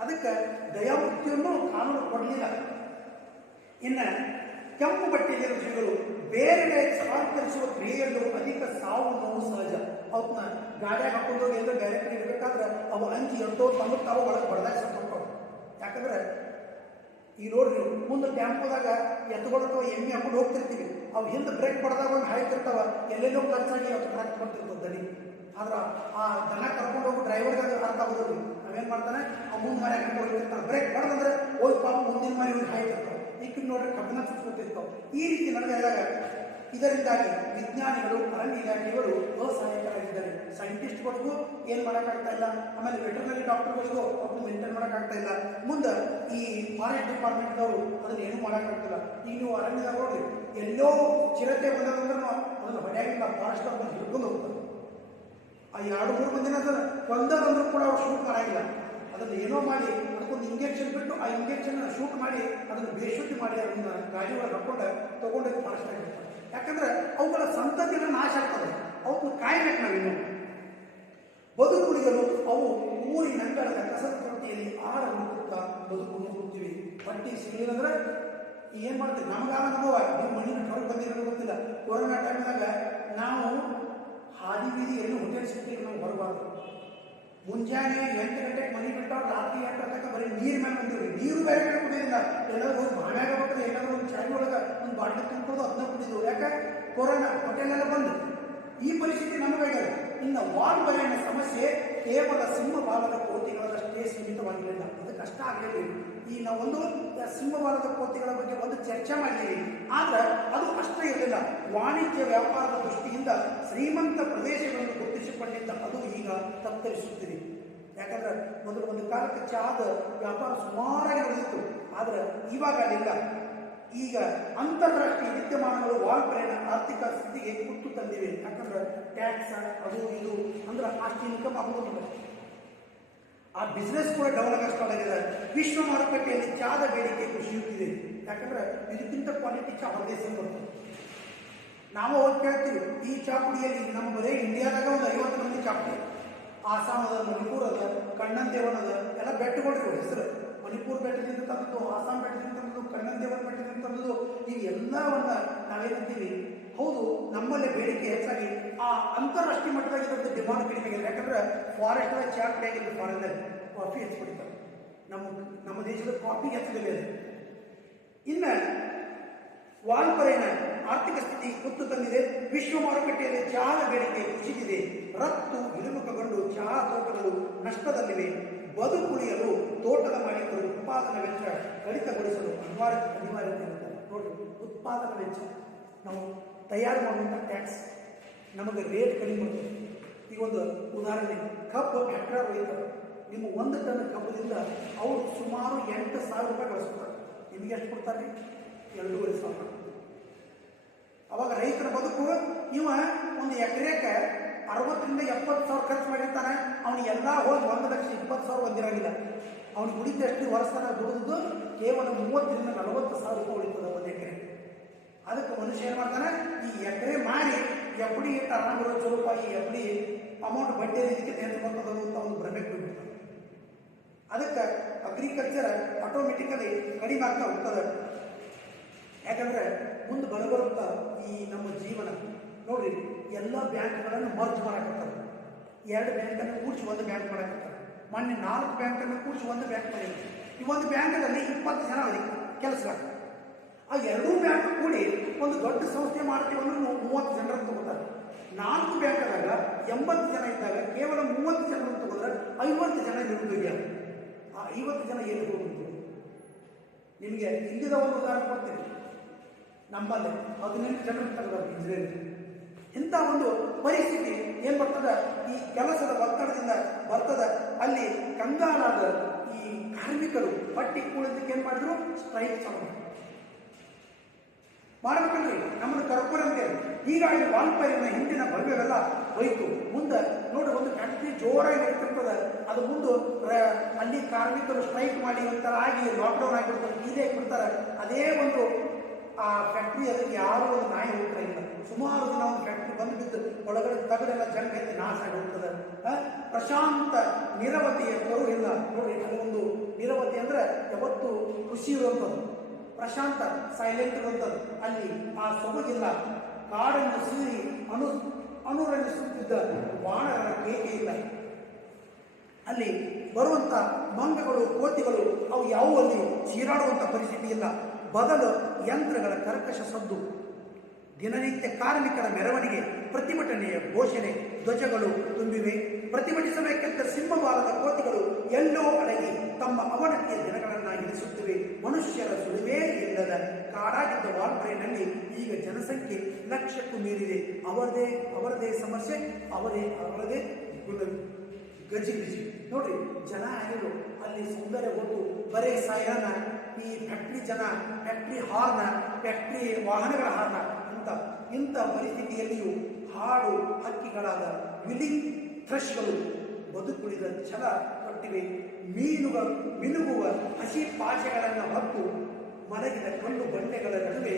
ಅದಕ್ಕೆ ದಯಾಮೃತ್ಯುವನ್ನು ಕಾನೂನು ಕೊಡಲಿಲ್ಲ. ಇನ್ನು ಕೆಂಪು ಬಟ್ಟೆಯಲ್ಲಿರುವ ಜೀವಿಗಳು ಬೇರೆ ಸ್ಥಳಾಂತರಿಸುವ ಕ್ರಿಯೆಯಲ್ಲೂ ಅಧಿಕ ಸಾವು ನೋವು ಸಹಜ. ಅವನ್ನ ಗಾಡಿಯಾಗ ಹಾಕೊಂಡು ಎಲ್ಲ ಬೇರೆ ಕಡೆ ಇರಬೇಕಾದ್ರೆ ಅವು ಅಂಜಿ ಎಂಟೋ ತಾವು ಒಳಗೆ ಬಡದಾಗ ಸತ್ತೋಗ್ತಾವೆ. ಯಾಕಂದ್ರೆ ಈ ನೋಡ್ರಿ, ಮುಂದೆ ಟ್ಯಾಂಪೋದಾಗ ಎತ್ಕೊಳ್ತಾವ, ಎಮ್ಮೆ ಹಾಕೊಂಡು ಹೋಗ್ತಿರ್ತೀವಿ, ಅವು ಹಿಂದೆ ಬ್ರೇಕ್ ಬಡ್ದಾಗ ಒಂದು ಹಾಯ್ತಿರ್ತಾವ, ಎಲ್ಲೆಲ್ಲೋ ಖರ್ಚಾಗಿ ಅದು ಕರೆಕ್ಟ್ ಬರ್ತಿರ್ತದೆ ದನಿ. ಆದ್ರೆ ಆ ದನ ಕರ್ಕೊಂಡು ಹೋಗಿ ಡ್ರೈವರ್ಗೆ ಅರ್ಥ ಆಗೋದ್ರಿ. ನಾವೇನು ಮಾಡ್ತಾನೆ, ಆ ಮುಂದೆ ಮನೆ ಹಾಕೊಂಡು ಹೋಗ್ತಿರ್ತಾನೆ, ಬ್ರೇಕ್ ಬಡದಂದ್ರೆ ಹೋಗಿ ಪಾಪ ಮುಂದಿನ ಮನೆ ಹೋಗಿ ಹಾಯ್ತಿರ್ತಾವೆ. ಈಗ ನೋಡ್ರಿ ಕಬ್ಬನ ಸುತ್ತಿರ್ತಾವೆ. ಈ ರೀತಿ ನಡೆದಾಗ ಇದರಿಂದಾಗಿ ವಿಜ್ಞಾನಿಗಳು, ಅರಣ್ಯ ಇಲಾಖೆಗಳು ಅಸಹಾಯಕರಾಗಿದ್ದಾರೆ. ಸೈಂಟಿಸ್ಟ್ಗಳಿಗೂ ಏನು ಮಾಡೋಕ್ಕಾಗ್ತಾ ಇಲ್ಲ, ಆಮೇಲೆ ವೆಟರ್ನರಿ ಡಾಕ್ಟರ್ಗಳಿಗೂ ಅವ್ರು ಮೇಂಟೈನ್ ಮಾಡೋಕ್ಕಾಗ್ತಾ ಇಲ್ಲ. ಮುಂದೆ ಈ ಫಾರೆಸ್ಟ್ ಡಿಪಾರ್ಟ್ಮೆಂಟ್ದವರು ಅದನ್ನು ಏನೂ ಮಾಡೋಕ್ಕಾಗ್ತಿಲ್ಲ. ಈಗ ನೀವು ಅರಣ್ಯದಾಗ ನೋಡ್ರಿ, ಎಲ್ಲೋ ಚಿರತೆ ಬಂದಂದ್ರೂ ಅದನ್ನು ಹೊಡೆಯಾಗಿಲ್ಲ, ಫಾರೆಸ್ಟ್ ಅವ್ರನ್ನ ಹಿಡ್ಕೊಂಡು ಹೋಗ್ತಾರೆ. ಆ 2-3 ಮಂದಿನ ಅದನ್ನು ಕೊಂದದಂದ್ರೂ ಕೂಡ ಅವ್ರು ಶೂಟ್ ಮಾಡೋಂಗಿಲ್ಲ. ಅದನ್ನು ಏನೋ ಮಾಡಿ ಅದಕ್ಕೊಂದು ಇಂಜೆಕ್ಷನ್ ಬಿಟ್ಟು ಆ ಇಂಜೆಕ್ಷನ್ ಶೂಟ್ ಮಾಡಿ ಅದನ್ನು ಬೇಶುದ್ಧಿ ಮಾಡಿ ಅದನ್ನು ಗಾಡಿ ಒಳಗೆ ಹಾಕೊಂಡು ತೊಗೊಂಡೋಗಿ ಫಾರೆಸ್ಟ್ ಆಗಿರ್ತಾರೆ. ಯಾಕಂದ್ರೆ ಅವುಗಳ ಸಂತತಿನ ನಾಶ ಆಗ್ತದೆ, ಅವನ್ನ ಕಾಯ್ಬೇಕು ನಾವಿನ್ನು. ಬದುಕುಳಿಯಲು ಅವು ಊರಿನ ಅಂಗಳದ ಕಸದ ತೊಟ್ಟಿಯಲ್ಲಿ ಆಹಾರ ಹುಡುಕುತ್ತಾ ಬದುಕು ಹುಡುಕ್ತೀವಿ. ಬಟ್ಟಿ ಸಿಗಲಿಲ್ಲ ಅಂದ್ರೆ ಏನು ಮಾಡ್ತೀವಿ? ನಮಗಾದ ಅನುಭವ, ನೀವು ಮಣ್ಣಿನ ಹೊರಗೆ ಬಂದಿರೋದು ಗೊತ್ತಿಲ್ಲ. ಕೊರೋನಾ ಟೈಮ್ದಾಗ ನಾವು ಹಾದಿ ಬೀದಿ ಎಲ್ಲೂ ಹೋಟೆಲ್ ಸಿಗ್ತೀವಿ, ನಾವು ಬರಬಾರ್ದು. ಮುಂಜಾನೆ 8 ಗಂಟೆಗೆ ಮನೆ ಬಿಟ್ಟಾಗ ರಾತ್ರಿ 8 ಗಂಟೆಗೆ ಬರೀ ನೀರು ಮೇಲೆ ಬಂದಿವ್ರಿ. ನೀರು ಬೇರೆ ಕಡೆ ಕುಡಿಯೋದಿಲ್ಲ, ಎಲ್ಲರೂ ಹೋಗಿ ಬಾಣ್ಯಾಗ ಹೋಗ್ತಾರೆ, ಎಲ್ಲರೂ ಒಂದು ಚಾಯಿ ಒಳಗೆ ಒಂದು ಬಾಟ್ಲಿ ತುಂಬಿಕೊಂಡು ಅದನ್ನ ಕುಡಿದ್ರು. ಯಾಕೆ? ಕೊರೋನಾ ಹೋಟೆಲೆಲ್ಲ ಬಂದು ಈ ಪರಿಸ್ಥಿತಿ ನಮಗಾಗಿದೆ. ಇನ್ನು ವಾಲ್ಬಯನ ಸಮಸ್ಯೆ ಕೇವಲ ಸಿಂಹಬಾಲದ ಕೋತಿಗಳಷ್ಟೇ ಸೀಮಿತವಾಗಿರಲಿಲ್ಲ, ಅದು ಕಷ್ಟ ಆಗಲಿಲ್ಲ. ಈ ನಾವೊಂದು ಸಿಂಹಬಾಲದ ಕೋತಿಗಳ ಬಗ್ಗೆ ಒಂದು ಚರ್ಚೆ ಮಾಡಿದ್ದೀವಿ, ಆದರೆ ಅದು ಅಷ್ಟೇ ಇರಲಿಲ್ಲ. ವಾಣಿಜ್ಯ ವ್ಯಾಪಾರದ ದೃಷ್ಟಿಯಿಂದ ಶ್ರೀಮಂತ ಪ್ರದೇಶಗಳನ್ನು ಗುರುತಿಸಿಕೊಂಡಿದ್ದ ಅದು ಈಗ ತತ್ತರಿಸುತ್ತಿದೆ. ಯಾಕಂದ್ರೆ ಮೊದಲು ಒಂದು ಕಾಲಕ್ಕೆ ಚಹಾದ ವ್ಯಾಪಾರ ಸುಮಾರಾಗಿ ನಡೆದಿತ್ತು, ಆದರೆ ಇವಾಗ ಅಲ್ಲಿಲ್ಲ. ಈಗ ಅಂತಾರಾಷ್ಟ್ರೀಯ ವಿದ್ಯಮಾನಗಳು ವಾಲ್ಪರೆಯ ಆರ್ಥಿಕ ಸ್ಥಿತಿಗೆ ಕುತ್ತು ತಂದಿವೆ. ಯಾಕಂದ್ರೆ ಟ್ಯಾಕ್ಸ್ ಅದು ಇದು ಅಂದ್ರೆ ಅಷ್ಟು ಇನ್ಕಮ್ ಆಗೋದಿಲ್ಲ. ಆ ಬಿಸ್ನೆಸ್ ಕೂಡ ಡೆವಲಪ್ ಸ್ಟಾರ್ಟ್ ಆಗಿದೆ. ವಿಶ್ವ ಮಾರುಕಟ್ಟೆಯಲ್ಲಿ ಚಹಾದ ಬೇಡಿಕೆ ಕುಸಿಯುತ್ತಿದೆ. ಯಾಕಂದ್ರೆ ಇದಕ್ಕಿಂತ ಕ್ವಾಲಿಟಿ ಚಹಾ ಹೊರದೇಶದಲ್ಲಿ ಬರ್ತದೆ. ನಾವು ಹೋಗಿ ಕೇಳ್ತೀವಿ, ಈ ಚಹಾ ಪುಡಿಯಲ್ಲಿ ನಮ್ಮ ಬರೀ ಇಂಡಿಯಾದಾಗ ಒಂದು 50 ಮಂದಿ ಚಹಾ ಪುಡಿ, ಆಸಾಮದ, ಮಣಿಪುರದ, ಕಣ್ಣನ್ ದೇವನದ ಎಲ್ಲ ಬೆಟ್ಟಗಳು ಹೆಸರು. ಮಣಿಪುರ ಬೆಟ್ಟದಿಂದ ತಂದದ್ದು, ಆಸಾಂ ಬೆಟ್ಟದಿಂದ ತಂದದ್ದು, ಕಣ್ಣನ್ ದೇವನ ಬೆಟ್ಟದಿಂದ ತಂದದ್ದು, ಇವೆಲ್ಲವನ್ನ ನಾವೇನಂತೀವಿ. ಹೌದು, ನಮ್ಮಲ್ಲೇ ಬೇಡಿಕೆ ಹೆಚ್ಚಾಗಿ ಆ ಅಂತಾರಾಷ್ಟ್ರೀಯ ಮಟ್ಟದಾಗ ಇದರದ್ದು ಡಿಮಾಂಡ್ ಕಡಿಮೆ ಆಗಿದೆ. ಯಾಕಂದ್ರೆ ಫಾರೆಸ್ಟ್ ಚಾ ಕಡೆಯಾಗಿಲ್ಲ, ಫಾರಿನ್ದಾಗ ಕಾಫಿ ಹೆಚ್ಚಿಬಿಡ್ತಾರೆ. ನಮ್ಮ ದೇಶದ ಕಾಫಿಗೆ ಹೆಚ್ಚು ಬೆಲೆ ಇದೆ. ಇನ್ನು ವಾಲ್ಪರೇನ ಆರ್ಥಿಕ ಸ್ಥಿತಿ ಕುತ್ತು ತಂದಿದೆ. ವಿಶ್ವ ಮಾರುಕಟ್ಟೆಯಲ್ಲಿ ಚಹಾದ ಬೇಡಿಕೆ ಕುಸಿದಿದೆ. ರಫ್ತು ಇಳಿಮುಖಗೊಂಡು ಚಹಾ ತೋಟಗಳು ನಷ್ಟದಲ್ಲಿವೆ. ಬದುಕುಳಿಯಲು ತೋಟದ ಮಾಲೀಕರು ಉತ್ಪಾದನಾ ವೆಚ್ಚ ಕಡಿತಗೊಳಿಸಲು ಅನಿವಾರ್ಯತೆ ಇರುತ್ತದೆ. ನೋಡಿ, ಉತ್ಪಾದನಾ ವೆಚ್ಚ, ನಾವು ತಯಾರು ಮಾಡುವಂಥ ಟ್ಯಾಕ್ಸ್ ನಮಗೆ ರೇಟ್ ಕಡಿಮೆ ಮಾಡ್ತದೆ. ಈಗ ಒಂದು ಉದಾಹರಣೆ, ಕಬ್ಬು ಹೆಕ್ಟರ್ ಒಯ್ತಾರೆ. ನಿಮ್ಮ 1 ಟನ್ ಕಬ್ಬದಿಂದ ಅವರು ಸುಮಾರು 8,000 ರೂಪಾಯಿ ಗಳಿಸ್ತಾರೆ. ನಿಮಗೆ ಎಷ್ಟು ಕೊಡ್ತಾರೆ? 2,500. ಅವಾಗ ರೈತರ ಬದುಕು, ಇವ ಒಂದು ಎಕರೆಗೆ 60,000 ರಿಂದ 70,000 ಖರ್ಚು ಮಾಡಿರ್ತಾನೆ. ಅವನಿಗೆಲ್ಲ ಹೋಗಿ 1,20,000 ಬಂದಿರಂಗಿಲ್ಲ. ಅವ್ನಿಗೆ ಉಳಿದಷ್ಟು ವರ್ಷನ ದುಡಿದು ಕೇವಲ 30,000 ರಿಂದ 40,000 ರೂಪಾಯಿ ಉಳಿತದೆ ಒಂದು ಎಕರೆ. ಅದಕ್ಕೆ ಮನುಷ್ಯ ಏನು ಮಾಡ್ತಾನೆ, ಈ ಎಕರೆ ಮಾರಿ ಎಫ್ ಡಿ ಇಟ್ಟು ಆರಾಮಿರೋ ಸ್ವಲ್ಪ ಈ ಎಫ್ ಡಿ ಅಮೌಂಟ್ ಬಡ್ಡಿ ಇದಕ್ಕೆ ತೆಗೆದು ಬರ್ತದೆ ಅಂತ ಒಂದು ಭ್ರಮೆಗೆ ಬಿಡ್ಬಿಡ್ತಾನೆ. ಅದಕ್ಕೆ ಅಗ್ರಿಕಲ್ಚರ್ ಆಟೋಮೆಟಿಕಲಿ ಕಡಿಮೆ ಆಗ್ತಾ ಹೋಗ್ತದೆ. ಯಾಕಂದ್ರೆ ಮುಂದೆ ಬರುತ್ತಾ ಈ ನಮ್ಮ ಜೀವನ ನೋಡ್ರಿ, ಎಲ್ಲ ಬ್ಯಾಂಕ್ಗಳನ್ನು ಮರ್ಜ್ ಮಾಡಕತ್ತಾರೆ. 2 ಬ್ಯಾಂಕನ್ನು ಕೂಡಿಸಿ ಒಂದು ಬ್ಯಾಂಕ್ ಮಾಡಕತ್ತಾರೆ. ಮೊನ್ನೆ 4 ಬ್ಯಾಂಕನ್ನು ಕೂಡಿಸಿ ಒಂದು ಬ್ಯಾಂಕ್ ಮಾಡಿದ್ರು. ಈ ಒಂದು ಬ್ಯಾಂಕಲ್ಲಿ 20 ಜನ ಅವರಿಗೆ ಕೆಲಸಗಾರ. ಆ 2 ಬ್ಯಾಂಕ್ ಕೂಡಿ ಒಂದು ದೊಡ್ಡ ಸಂಸ್ಥೆ ಮಾಡ್ತೀವಿ ಅಂದ್ರೆ 30 ಜನರನ್ನು ತಗೋತಾರೆ. 4 ಬ್ಯಾಂಕ್ದಾಗ 80 ಜನ ಇದ್ದಾಗ ಕೇವಲ 30 ಜನರನ್ನು ತಗೋದ್ರೆ 50 ಜನ ನಿರುದ್ಯೋಗಿ. ಆ 50 ಜನ ಏನು ಹೋಗುವುದು? ನಿಮಗೆ ಇಲ್ಲಿದ ಒಂದು ಉದಾಹರಣೆ ಕೊಡ್ತೀನಿ. ನಮ್ಮಲ್ಲಿ 18 ಜನರನ್ನು ತಗೋತಾರೆ ಇಂಜಿನಿಯರಿಂಗ್. ಇಂಥ ಒಂದು ಪರಿಸ್ಥಿತಿ ಏನು ಬರ್ತದೆ, ಈ ಕೆಲಸದ ಒತ್ತಡದಿಂದ ಬರ್ತದೆ. ಅಲ್ಲಿ ಕಂಗಾಲಾದ ಈ ಕಾರ್ಮಿಕರು ಪಟ್ಟಿ ಕೂಡೋದಕ್ಕೆ ಏನು ಮಾಡಿದ್ರು, ಸ್ಟ್ರೈಕ್ ಚಾಲೂ ಮಾಡಬೇಕಲ್ರಿ, ನಮ್ಮನ್ನು ಕರ್ಕೊರಂತೇಳಿ. ಹೀಗಾಗಿ ವಾಲ್ಪೈರಿನ ಹಿಂದಿನ ಭವ್ಯವೆಲ್ಲ ಹೋಯ್ತು. ಮುಂದೆ ನೋಡಿ, ಒಂದು ಫ್ಯಾಕ್ಟ್ರಿ ಜೋರಾಗಿ ನಡೀತಿರ್ತದೆ. ಅದು ಮುಂದೆ ಅಲ್ಲಿ ಕಾರ್ಮಿಕರು ಸ್ಟ್ರೈಕ್ ಮಾಡಿ ಒಂಥರ ಆಗಿ ಲಾಕ್ಡೌನ್ ಆಗಿಬಿಡ್ತಾರೆ, ಇದೇ ಬಿಡ್ತಾರೆ. ಅದೇ ಒಂದು ಆ ಫ್ಯಾಕ್ಟ್ರಿ ಅದಕ್ಕೆ ಯಾರೂ ಒಂದು ನಾಯಿ ಹೋಗ್ತಾ ಇಲ್ಲ. ಸುಮಾರು ದಿನ ಒಂದು ಫ್ಯಾಕ್ಟ್ರಿ ಬಂದು ಬಿದ್ದು ಒಳಗಡೆ ತಗಡೆಲ್ಲ ಜಂಗ್ ಎತ್ತಿ ನಾಶ ಆಗಿ ಹೋಗ್ತದೆ. ಪ್ರಶಾಂತ ನಿರವತೆಯ ಕರು ಇಲ್ಲ ನೋಡ್ರಿ. ಅದೊಂದು ನಿರವತೆ ಅಂದ್ರೆ ಯಾವತ್ತು ಖುಷಿ ಇರುವಂಥದ್ದು, ಪ್ರಶಾಂತ ಸೈಲೆಂಟ್ ಇರುವಂಥದ್ದು. ಅಲ್ಲಿ ಆ ಸೊಬಗಿಲ್ಲ. ಕಾಡನ್ನು ಸೀರಿ ಅನುರಣಿಸುತ್ತಿದ್ದ ಬಾಣಗಳ ಕೇಕೆ ಇಲ್ಲ. ಅಲ್ಲಿ ಬರುವಂಥ ಮಂಗಗಳು, ಕೋತಿಗಳು ಅವು ಯಾವುವು ಅಲ್ಲಿ ಚೀರಾಡುವಂಥ ಪರಿಸ್ಥಿತಿ ಇಲ್ಲ. ಬದಲು ಯಂತ್ರಗಳ ಕರ್ಕಶ ಸದ್ದು, ದಿನನಿತ್ಯ ಕಾರ್ಮಿಕರ ಮೆರವಣಿಗೆ, ಪ್ರತಿಭಟನೆಯ ಘೋಷಣೆ, ಧ್ವಜಗಳು ತುಂಬಿವೆ. ಪ್ರತಿಭಟಿಸಬೇಕೆಂದ ಸಿಂಹಬಾಲದ ಕೋತಿಗಳು ಎಲ್ಲೋ ಅಡಗಿ ತಮ್ಮ ಅವನತಿಯ ದಿನಗಳನ್ನು ಇಳಿಸುತ್ತಿವೆ. ಮನುಷ್ಯರ ಸುಳಿವೇ ಇಲ್ಲದ ಕಾಡಾಗಿದ್ದ ವಾಲ್ಪೈರಿನಲ್ಲಿ ಈಗ ಜನಸಂಖ್ಯೆ 1,00,000ಕ್ಕೂ ಮೀರಿದೆ. ಅವರದೇ ಸಮಸ್ಯೆ, ಅವರದೇ ಗಜಿ ನೋಡ್ರಿ. ಜನ ಆಗಿರು ಅಲ್ಲಿ ಸೌಂದರ್ಯ ಹೊತ್ತು ಬರೇ ಸಾಯನ, ಈ ಫ್ಯಾಕ್ಟ್ರಿ ಜನ, ಫ್ಯಾಕ್ಟ್ರಿ ಹಾರ್ನ, ಫ್ಯಾಕ್ಟ್ರಿ ವಾಹನಗಳ ಹಾರ್ನ, ಇಂಥ ಪರಿಸ್ಥಿತಿಯಲ್ಲಿಯೂ ಹಾಡು ಹಕ್ಕಿಗಳಾದ ವಿಲಿಂಗ್ ಥ್ರಶ್ಗಳು ಬದುಕುಳಿದ ಛಲ ಕೊಟ್ಟಿವೆ. ಮಿನುಗುವ ಹಸಿ ಪಾಶೆಗಳನ್ನು ಹೊತ್ತು ಮಲಗಿದ ಕಲ್ಲು ಬಂಡೆಗಳ ನಡುವೆ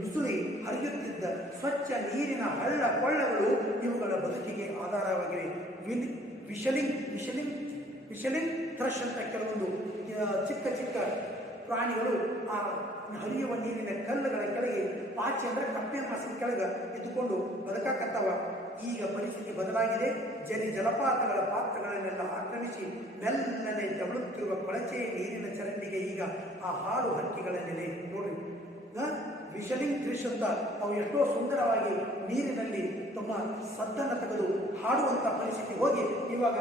ನುಸುಳಿ ಹರಿಯುತ್ತಿದ್ದ ಸ್ವಚ್ಛ ನೀರಿನ ಹಳ್ಳ ಕೊಳ್ಳಗಳು ಇವುಗಳ ಬದುಕಿಗೆ ಆಧಾರವಾಗಿವೆ. ವಿಷಲಿಂಗ್ ಥ್ರಶ್ ಅಂತ ಕೆಲವೊಂದು ಚಿಕ್ಕ ಚಿಕ್ಕ ಪ್ರಾಣಿಗಳು ಆ ಹರಿಯುವ ನೀರಿನ ಕಲ್ಲುಗಳ ಕೆಳಗೆ, ಪಾಚಿ ಅಂದರೆ ಕಪ್ಪೆ ಮಾಸಿನ ಕೆಳಗೆ ಎದ್ದುಕೊಂಡು ಬದುಕಾಕತ್ತವ. ಈಗ ಪರಿಸ್ಥಿತಿ ಬದಲಾಗಿದೆ. ಜಲಪಾತಗಳ ಪಾತ್ರಗಳನ್ನೆಲ್ಲ ಆಕ್ರಮಿಸಿ ಮೆಲ್ಲನೆ ತವಳುತ್ತಿರುವ ಕೊಳಚೆ ನೀರಿನ ಚರಂಡಿಗೆ ಈಗ ಆ ಹಾಡು ಹಕ್ಕಿಗಳ ನೆಲೆ ನೋಡ್ರಿ. ವಿಷಲಿಂಗ್ ಥ್ರಶ್ ಅಂತ ಅವು ಎಷ್ಟೋ ಸುಂದರವಾಗಿ ನೀರಿನಲ್ಲಿ ತಮ್ಮ ಸದ್ದನ್ನು ತೆಗೆದು ಹಾಡುವಂಥ ಪರಿಸ್ಥಿತಿ ಹೋಗಿ ಇವಾಗ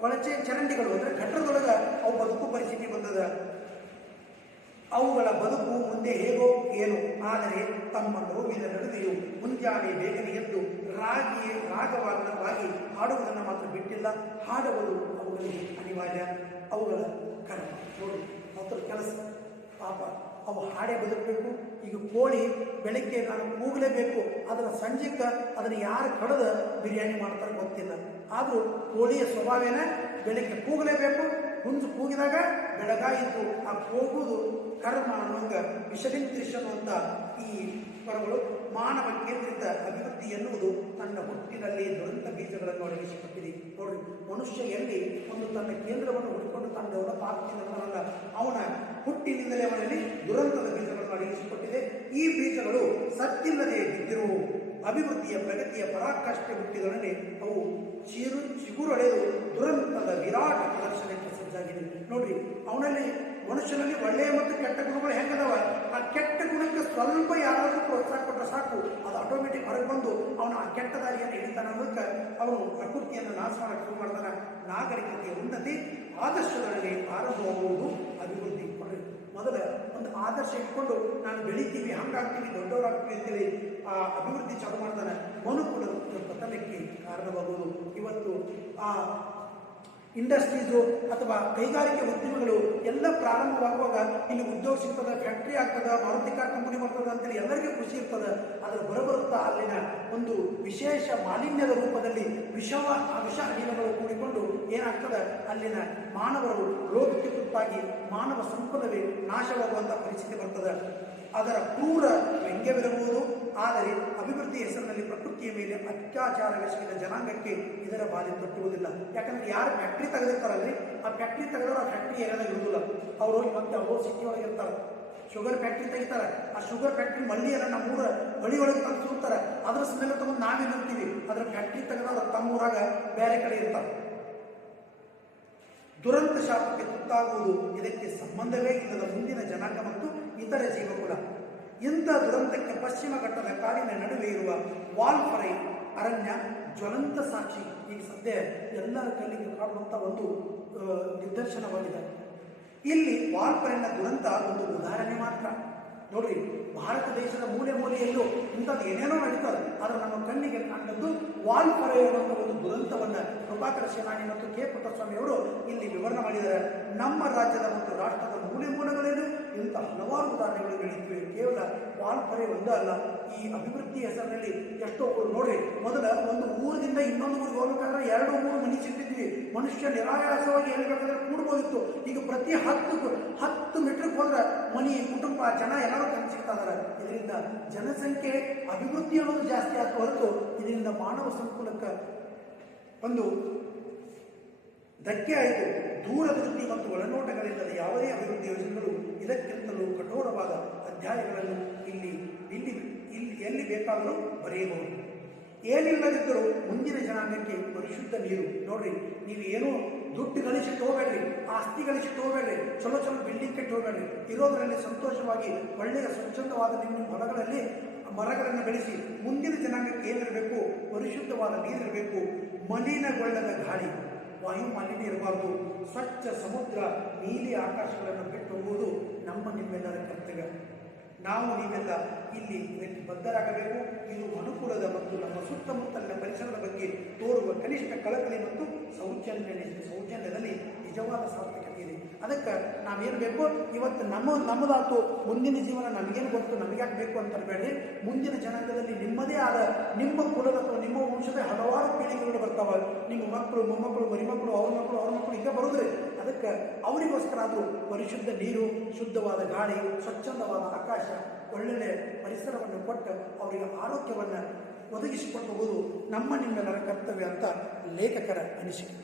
ಕೊಳಚೆ ಚರಂಡಿಗಳು ಅಂದರೆ ಘಟ್ಟದೊಳಗೆ ಅವು ಬದುಕು ಪರಿಸ್ಥಿತಿ ಬಂದದ. ಅವುಗಳ ಬದುಕು ಮುಂದೆ ಹೇಗೋ ಏನು, ಆದರೆ ತಮ್ಮ ನೋವಿನ ನಡುವೆಯೂ ಮುಂಜಾನೆ ಬೇಗನೆ ಎದ್ದು ರಾಗವಾಗಿ ಹಾಡುವುದನ್ನು ಮಾತ್ರ ಬಿಟ್ಟಿಲ್ಲ. ಹಾಡುವುದು ಅವುಗಳಿಗೆ ಅನಿವಾರ್ಯ, ಅವುಗಳ ಕರ್ಮ. ನೋಡಿ, ಮಾತ್ರ ಕೆಲಸ ಪಾಪ ಅವು ಹಾಡೇ ಬದುಕಬೇಕು. ಈಗ ಕೋಳಿ ಬೆಳಗ್ಗೆ ನಾನು ಕೂಗಲೇಬೇಕು, ಅದರ ಸಂಜೆಗೆ ಅದನ್ನು ಯಾರು ಕಡಿದ ಬಿರಿಯಾನಿ ಮಾಡ್ತಾರೆ ಗೊತ್ತಿಲ್ಲ. ಆದರೂ ಕೋಳಿಯ ಸ್ವಭಾವನ ಬೆಳಗ್ಗೆ ಕೂಗಲೇಬೇಕು. ಹುಂಜು ಕೂಗಿದಾಗ ಬೆಳಗಾಯಿತು. ಆ ಕೂಗುವುದು ಕರ್ಮ ಅನ್ನುವಂಗ ವಿಷಲಿಂಗ್ ಥ್ರಶ್ ಅನ್ನುವಂಥ ಈ ಪದಗಳು ಮಾನವ ಕೇಂದ್ರಿತ ಅಭಿವೃದ್ಧಿ ಎನ್ನುವುದು ತನ್ನ ಹುಟ್ಟಿನಲ್ಲಿ ದುರಂತ ಬೀಜಗಳನ್ನು ಅಡಗಿಸಿಕೊಟ್ಟಿದೆ. ನೋಡ್ರಿ, ಮನುಷ್ಯ ಎಲ್ಲಿ ಒಂದು ತನ್ನ ಕೇಂದ್ರವನ್ನು ಹುಡುಕೊಂಡು ತಾನು ಡೆವಲಪ್ ಆಗ್ತಿದ್ದಲ್ಲ, ಅವನ ಹುಟ್ಟಿನಿಂದಲೇ ಅವನಲ್ಲಿ ದುರಂತದ ಬೀಜಗಳನ್ನು ಅಡಗಿಸಿಕೊಟ್ಟಿದೆ. ಈ ಬೀಜಗಳು ಸತ್ತಿಲ್ಲದೆ ಬಿದ್ದಿರುವು. ಅಭಿವೃದ್ಧಿಯ ಪ್ರಗತಿಯ ಪರಾಕಾಷ್ಠೆ ಹುಟ್ಟಿದೊಡನೆ ಅವು ಚಿಗುರೊಡೆದು ದುರಂತದ ವಿರಾಟ ಪ್ರದರ್ಶನಕ್ಕೆ ಸಜ್ಜಾಗಿದೆ. ನೋಡ್ರಿ, ಅವನಲ್ಲಿ ಮನುಷ್ಯನಲ್ಲಿ ಒಳ್ಳೆಯ ಮತ್ತು ಕೆಟ್ಟ ಗುಣಗಳು ಹೆಂಗದವ, ಆ ಕೆಟ್ಟ ಗುಣಕ್ಕೆ ಸ್ವಲ್ಪ ಯಾರಾದರೂ ಪ್ರೋತ್ಸಾಹ ಕೊಟ್ಟರೆ ಸಾಕು, ಅದು ಆಟೋಮೆಟಿಕ್ ಹೊರಗೆ ಬಂದು ಅವನು ಆ ಕೆಟ್ಟ ದಾರಿಯನ್ನು ಹಿಡಿತಾನೆ ಅನ್ನೋದಕ್ಕೆ ಅವನು ಪ್ರಕೃತಿಯನ್ನು ನಾಶ ಮಾಡಕ್ಕೆ ಶುರು ಮಾಡ್ತಾನೆ. ನಾಗರಿಕತೆಯ ಉನ್ನತಿ ಆದರ್ಶದೊಳಗೆ ಆರಂಭವಾಗುವುದು ಅಭಿವೃದ್ಧಿ. ಮೊದಲ ಒಂದು ಆದರ್ಶ ಇಟ್ಕೊಂಡು ನಾನು ಬೆಳಿತೀವಿ, ಹಂಗಾಗ್ತೀವಿ, ದೊಡ್ಡವರಾಗ್ತೀವಿ ಅಂತೇಳಿ ಆ ಅಭಿವೃದ್ಧಿ ಚಾಲು ಮಾಡ್ತಾನೆ. ಮನುಕುಲದ ಪತನಕ್ಕೆ ಕಾರಣವಾಗುವುದು. ಇವತ್ತು ಆ ಇಂಡಸ್ಟ್ರೀಸು ಅಥವಾ ಕೈಗಾರಿಕೆ ಉದ್ಯಮಗಳು ಎಲ್ಲ ಪ್ರಾರಂಭವಾಗುವಾಗ ಇಲ್ಲಿ ಉದ್ಯೋಗ ಸಿಗ್ತದೆ, ಫ್ಯಾಕ್ಟ್ರಿ ಆಗ್ತದೆ, ಮಾರುತಿ ಕಾರ್ ಕಂಪನಿ ಬರ್ತದೆ ಅಂತೇಳಿ ಎಲ್ಲರಿಗೂ ಖುಷಿ ಇರ್ತದೆ. ಅದರ ಬರಬರುತ್ತಾ ಅಲ್ಲಿನ ಒಂದು ವಿಶೇಷ ಮಾಲಿನ್ಯದ ರೂಪದಲ್ಲಿ ವಿಷ ಅನಿಲಗಳು ಕೂಡಿಕೊಂಡು ಏನಾಗ್ತದೆ, ಅಲ್ಲಿನ ಮಾನವರು ರೋಗಕ್ಕೆ ತುತ್ತಾಗಿ ಮಾನವ ಸಂಪದವೇ ನಾಶವಾಗುವಂಥ ಪರಿಸ್ಥಿತಿ ಬರ್ತದೆ. ಅದರ ಕ್ರೂರ ವ್ಯಂಗ್ಯವಿರಬಹುದು. ಆದರೆ ಅಭಿವೃದ್ಧಿ ಹೆಸರಿನಲ್ಲಿ ಪ್ರಕೃತಿಯ ಮೇಲೆ ಅತ್ಯಾಚಾರವೆಸಗಿದ ಜನಾಂಗಕ್ಕೆ ಇದರ ಬಾಧೆ ತಟ್ಟುವುದಿಲ್ಲ. ಯಾಕಂದ್ರೆ ಯಾರು ಫ್ಯಾಕ್ಟ್ರಿ ತೆಗೆದಿರ್ತಾರಲ್ರಿ, ಆ ಫ್ಯಾಕ್ಟ್ರಿ ತೆಗೆದವರು ಆ ಫ್ಯಾಕ್ಟ್ರಿ ಏರಿಯಾದಾಗ ಇರುವುದಿಲ್ಲ. ಅವರು ಹೋಗಿ ಮತ್ತೆ ಅವರು ಸಿಟಿ ಒಳಗೆ ಇರ್ತಾರೆ. ಶುಗರ್ ಫ್ಯಾಕ್ಟ್ರಿ ತೆಗಿತಾರೆ, ಆ ಶುಗರ್ ಫ್ಯಾಕ್ಟ್ರಿ ಮಳ್ಳಿ ಎಲ್ಲ ನಮ್ಮೂರ ಬಳಿ ಒಳಗೆ ತಂದು ಸುಡ್ತಾರೆ. ಅದ್ರ ಸ್ಮೆಲ್ ತಗೊಂಡು ನಾವೇನು ಅಂತೀವಿ, ಅದರ ಫ್ಯಾಕ್ಟ್ರಿ ತೆಗೆದವರು ತಮ್ಮೂರಾಗ ಬೇರೆ ಕಡೆ ಇರ್ತಾರೆ. ದುರಂತ ಶಾಪಕ್ಕೆ ತುತ್ತಾಗುವುದು ಇದಕ್ಕೆ ಸಂಬಂಧವೇ ಇಲ್ಲದ ಮುಂದಿನ ಜನಾಂಗ ಮತ್ತು ಇತರ ಜೀವಕುಲ. ಇಂಥ ದುರಂತಕ್ಕೆ ಪಶ್ಚಿಮ ಘಟ್ಟದ ಕಾಡಿನ ನಡುವೆ ಇರುವ ವಾಲ್ಪರೈ ಅರಣ್ಯ ಜ್ವಲಂತ ಸಾಕ್ಷಿ. ಈಗ ಸದ್ಯ ಎಲ್ಲರ ಕಣ್ಣಿಗೆ ಕಾಣುವಂಥ ಒಂದು ನಿದರ್ಶನವಾಗಿದೆ. ಇಲ್ಲಿ ವಾಲ್ಪರೈನ ದುರಂತ ಒಂದು ಉದಾಹರಣೆ ಮಾತ್ರ. ನೋಡ್ರಿ, ಭಾರತ ದೇಶದ ಮೂಲೆ ಮೂಲೆಯಲ್ಲೂ ಇಂಥದ್ದು ಏನೇನೋ ನಡೀತದೆ, ಆದರೆ ನಮ್ಮ ಕಣ್ಣಿಗೆ ಕಾಣದ್ದು ವಾಲ್ಪರೈ ಅನ್ನೋ ಒಂದು ದುರಂತವನ್ನು ಪ್ರಭಾಕರ ಸೇನಾನಿ ಮತ್ತು ಕೆ ಪುಟ್ಟಸ್ವಾಮಿ ಅವರು ಇಲ್ಲಿ ವಿವರಣೆ ಮಾಡಿದ್ದಾರೆ. ನಮ್ಮ ರಾಜ್ಯದ ಮತ್ತು ರಾಷ್ಟ್ರದ ಮೂಲೆ ಮೂಲೆಗಳಲ್ಲೂ ಇಂಥ ಹಲವಾರು ಉದಾಹರಣೆಗಳು ನಡೆಯುತ್ತಿವೆ. ಕೇವಲ ವಾಲ್ಪರೈ ಒಂದೇ ಅಲ್ಲ, ಈ ಅಭಿವೃದ್ಧಿ ಹೆಸರಿನಲ್ಲಿ ಎಷ್ಟೋ ನೋಡ್ರಿ, ಮೊದಲ ಒಂದು ಊರಿನಿಂದ ಇನ್ನೊಂದು ಊರಿಗೆ ಹೋಗ್ಬೇಕಾದ್ರೆ 2-3 ಮನೆ ಸಿಗ್ತಿದ್ವಿ. ಮನುಷ್ಯ ನಿರಾಯಾಸವಾಗಿ ಹೇಳ್ಬೇಕಾದ್ರೆ ಕೂಡ್ಬೋದಿತ್ತು. ಈಗ ಪ್ರತಿ 10 ಮೀಟರ್ಗೆ ಹೋದ್ರೆ ಮನೆ, ಕುಟುಂಬ, ಜನ ಎಲ್ಲರೂ ಕಂಡು ಸಿಗ್ತಾ ಇದಾರೆ. ಇದರಿಂದ ಜನಸಂಖ್ಯೆ ಅಭಿವೃದ್ಧಿ ಅನ್ನೋದು ಜಾಸ್ತಿ ಆದ ಹೊರತು ಇದರಿಂದ ಮಾನವ ಸಂಕುಲಕ್ಕೆ ಒಂದು ಧಕ್ಕೆ ಆಯಿತು. ದೂರದೃಷ್ಟಿ ಮತ್ತು ಒಳನೋಟಗಳಿಲ್ಲದ ಯಾವುದೇ ಅಭಿವೃದ್ಧಿ ಯೋಜನೆಗಳು ಇದಕ್ಕಿಂತಲೂ ಕಠೋರವಾದ ಅಧ್ಯಾಯಗಳನ್ನು ಎಲ್ಲಿ ಬೇಕಾದರೂ ಬರೆಯಬಹುದು. ಏನಿಲ್ಲದಿದ್ದರೂ ಮುಂದಿನ ಜನಾಂಗಕ್ಕೆ ಪರಿಶುದ್ಧ ನೀರು. ನೋಡ್ರಿ, ನೀವು ಏನೋ ದುಡ್ಡು ಗಳಿಸಿಟ್ಟು ಹೋಗಬೇಡ್ರಿ, ಆಸ್ತಿ ಗಳಿಸಿಟ್ಟು ಹೋಗಬೇಡ್ರಿ, ಚಲೋ ಬಿಲ್ಡಿಂಗ್ ಕಟ್ಟಿ ಹೋಗಬೇಡ್ರಿ. ಇರೋದರಲ್ಲಿ ಸಂತೋಷವಾಗಿ ಒಳ್ಳೆಯ ಸ್ವಚ್ಛಂದವಾದ ನಿಮ್ಮ ಹೊಲಗಳಲ್ಲಿ ಮರಗಳನ್ನು ಬೆಳೆಸಿ ಮುಂದಿನ ಜನಾಂಗಕ್ಕೆ ಏನಿರಬೇಕು, ಪರಿಶುದ್ಧವಾದ ನೀರಿರಬೇಕು. ಮಲಿನಗೊಳ್ಳದ ಗಾಳಿ, ವಾಯು ಮಾಲಿನ್ಯ ಇರಬಾರ್ದು. ಸ್ವಚ್ಛ ಸಮುದ್ರ, ನೀಲಿ ಆಕಾಶಗಳನ್ನು ಬಿಟ್ಟು ಹೋಗುವುದು ನಮ್ಮ ನಿಮ್ಮೆಲ್ಲರ ಕರ್ತವ್ಯ. ನಾವು ನೀವೆಲ್ಲ ಇಲ್ಲಿ ಇದಕ್ಕೆ ಬದ್ಧರಾಗಬೇಕು. ಇದು ಅನುಕೂಲದ ಮತ್ತು ನಮ್ಮ ಸುತ್ತಮುತ್ತಲಿನ ಪರಿಸರದ ಬಗ್ಗೆ ತೋರುವ ಕನಿಷ್ಠ ಕಳಕಳಿ ಮತ್ತು ಸೌಜನ್ಯದಲ್ಲಿ ನಿಜವಾದ ಸಾರ್ಥಕತೆ ಇದೆ. ಅದಕ್ಕೆ ನಾವೇನು ಬೇಕು, ಇವತ್ತು ನಮ್ಮದಾತು ಮುಂದಿನ ಜೀವನ ನಮಗೇನು ಗೊತ್ತು, ನಮಗ್ಯಾಕೆ ಬೇಕು ಅಂತ ಬೇಡ್ರಿ. ಮುಂದಿನ ಜನಾಂಗದಲ್ಲಿ ನಿಮ್ಮದೇ ಆದ ನಿಮ್ಮ ಕುಲದ ಅಥವಾ ನಿಮ್ಮ ವಂಶದ ಹಲವಾರು ಪೀಳಿಗೆಗಳು ಬರ್ತಾವೆ. ನಿಮ್ಮ ಮಕ್ಕಳು, ಮೊಮ್ಮಕ್ಕಳು, ಮರಿಮಕ್ಕಳು, ಅವ್ರ ಮಕ್ಕಳು ಈಗ ಬರೋದ್ರಿ. ಅದಕ್ಕೆ ಅವರಿಗೋಸ್ಕರ ಆದರೂ ಪರಿಶುದ್ಧ ನೀರು, ಶುದ್ಧವಾದ ಗಾಳಿ, ಸ್ವಚ್ಛಂದವಾದ ಆಕಾಶ, ಒಳ್ಳೆಯ ಪರಿಸರವನ್ನು ಕೊಟ್ಟು ಅವರಿಗೆ ಆರೋಗ್ಯವನ್ನು ಒದಗಿಸಿಕೊಟ್ಟು ಹೋಗುವುದು ನಮ್ಮ ನಿಮ್ಮೆಲ್ಲರ ಕರ್ತವ್ಯ ಅಂತ ಲೇಖಕರ ಅನಿಸಿಕೆ.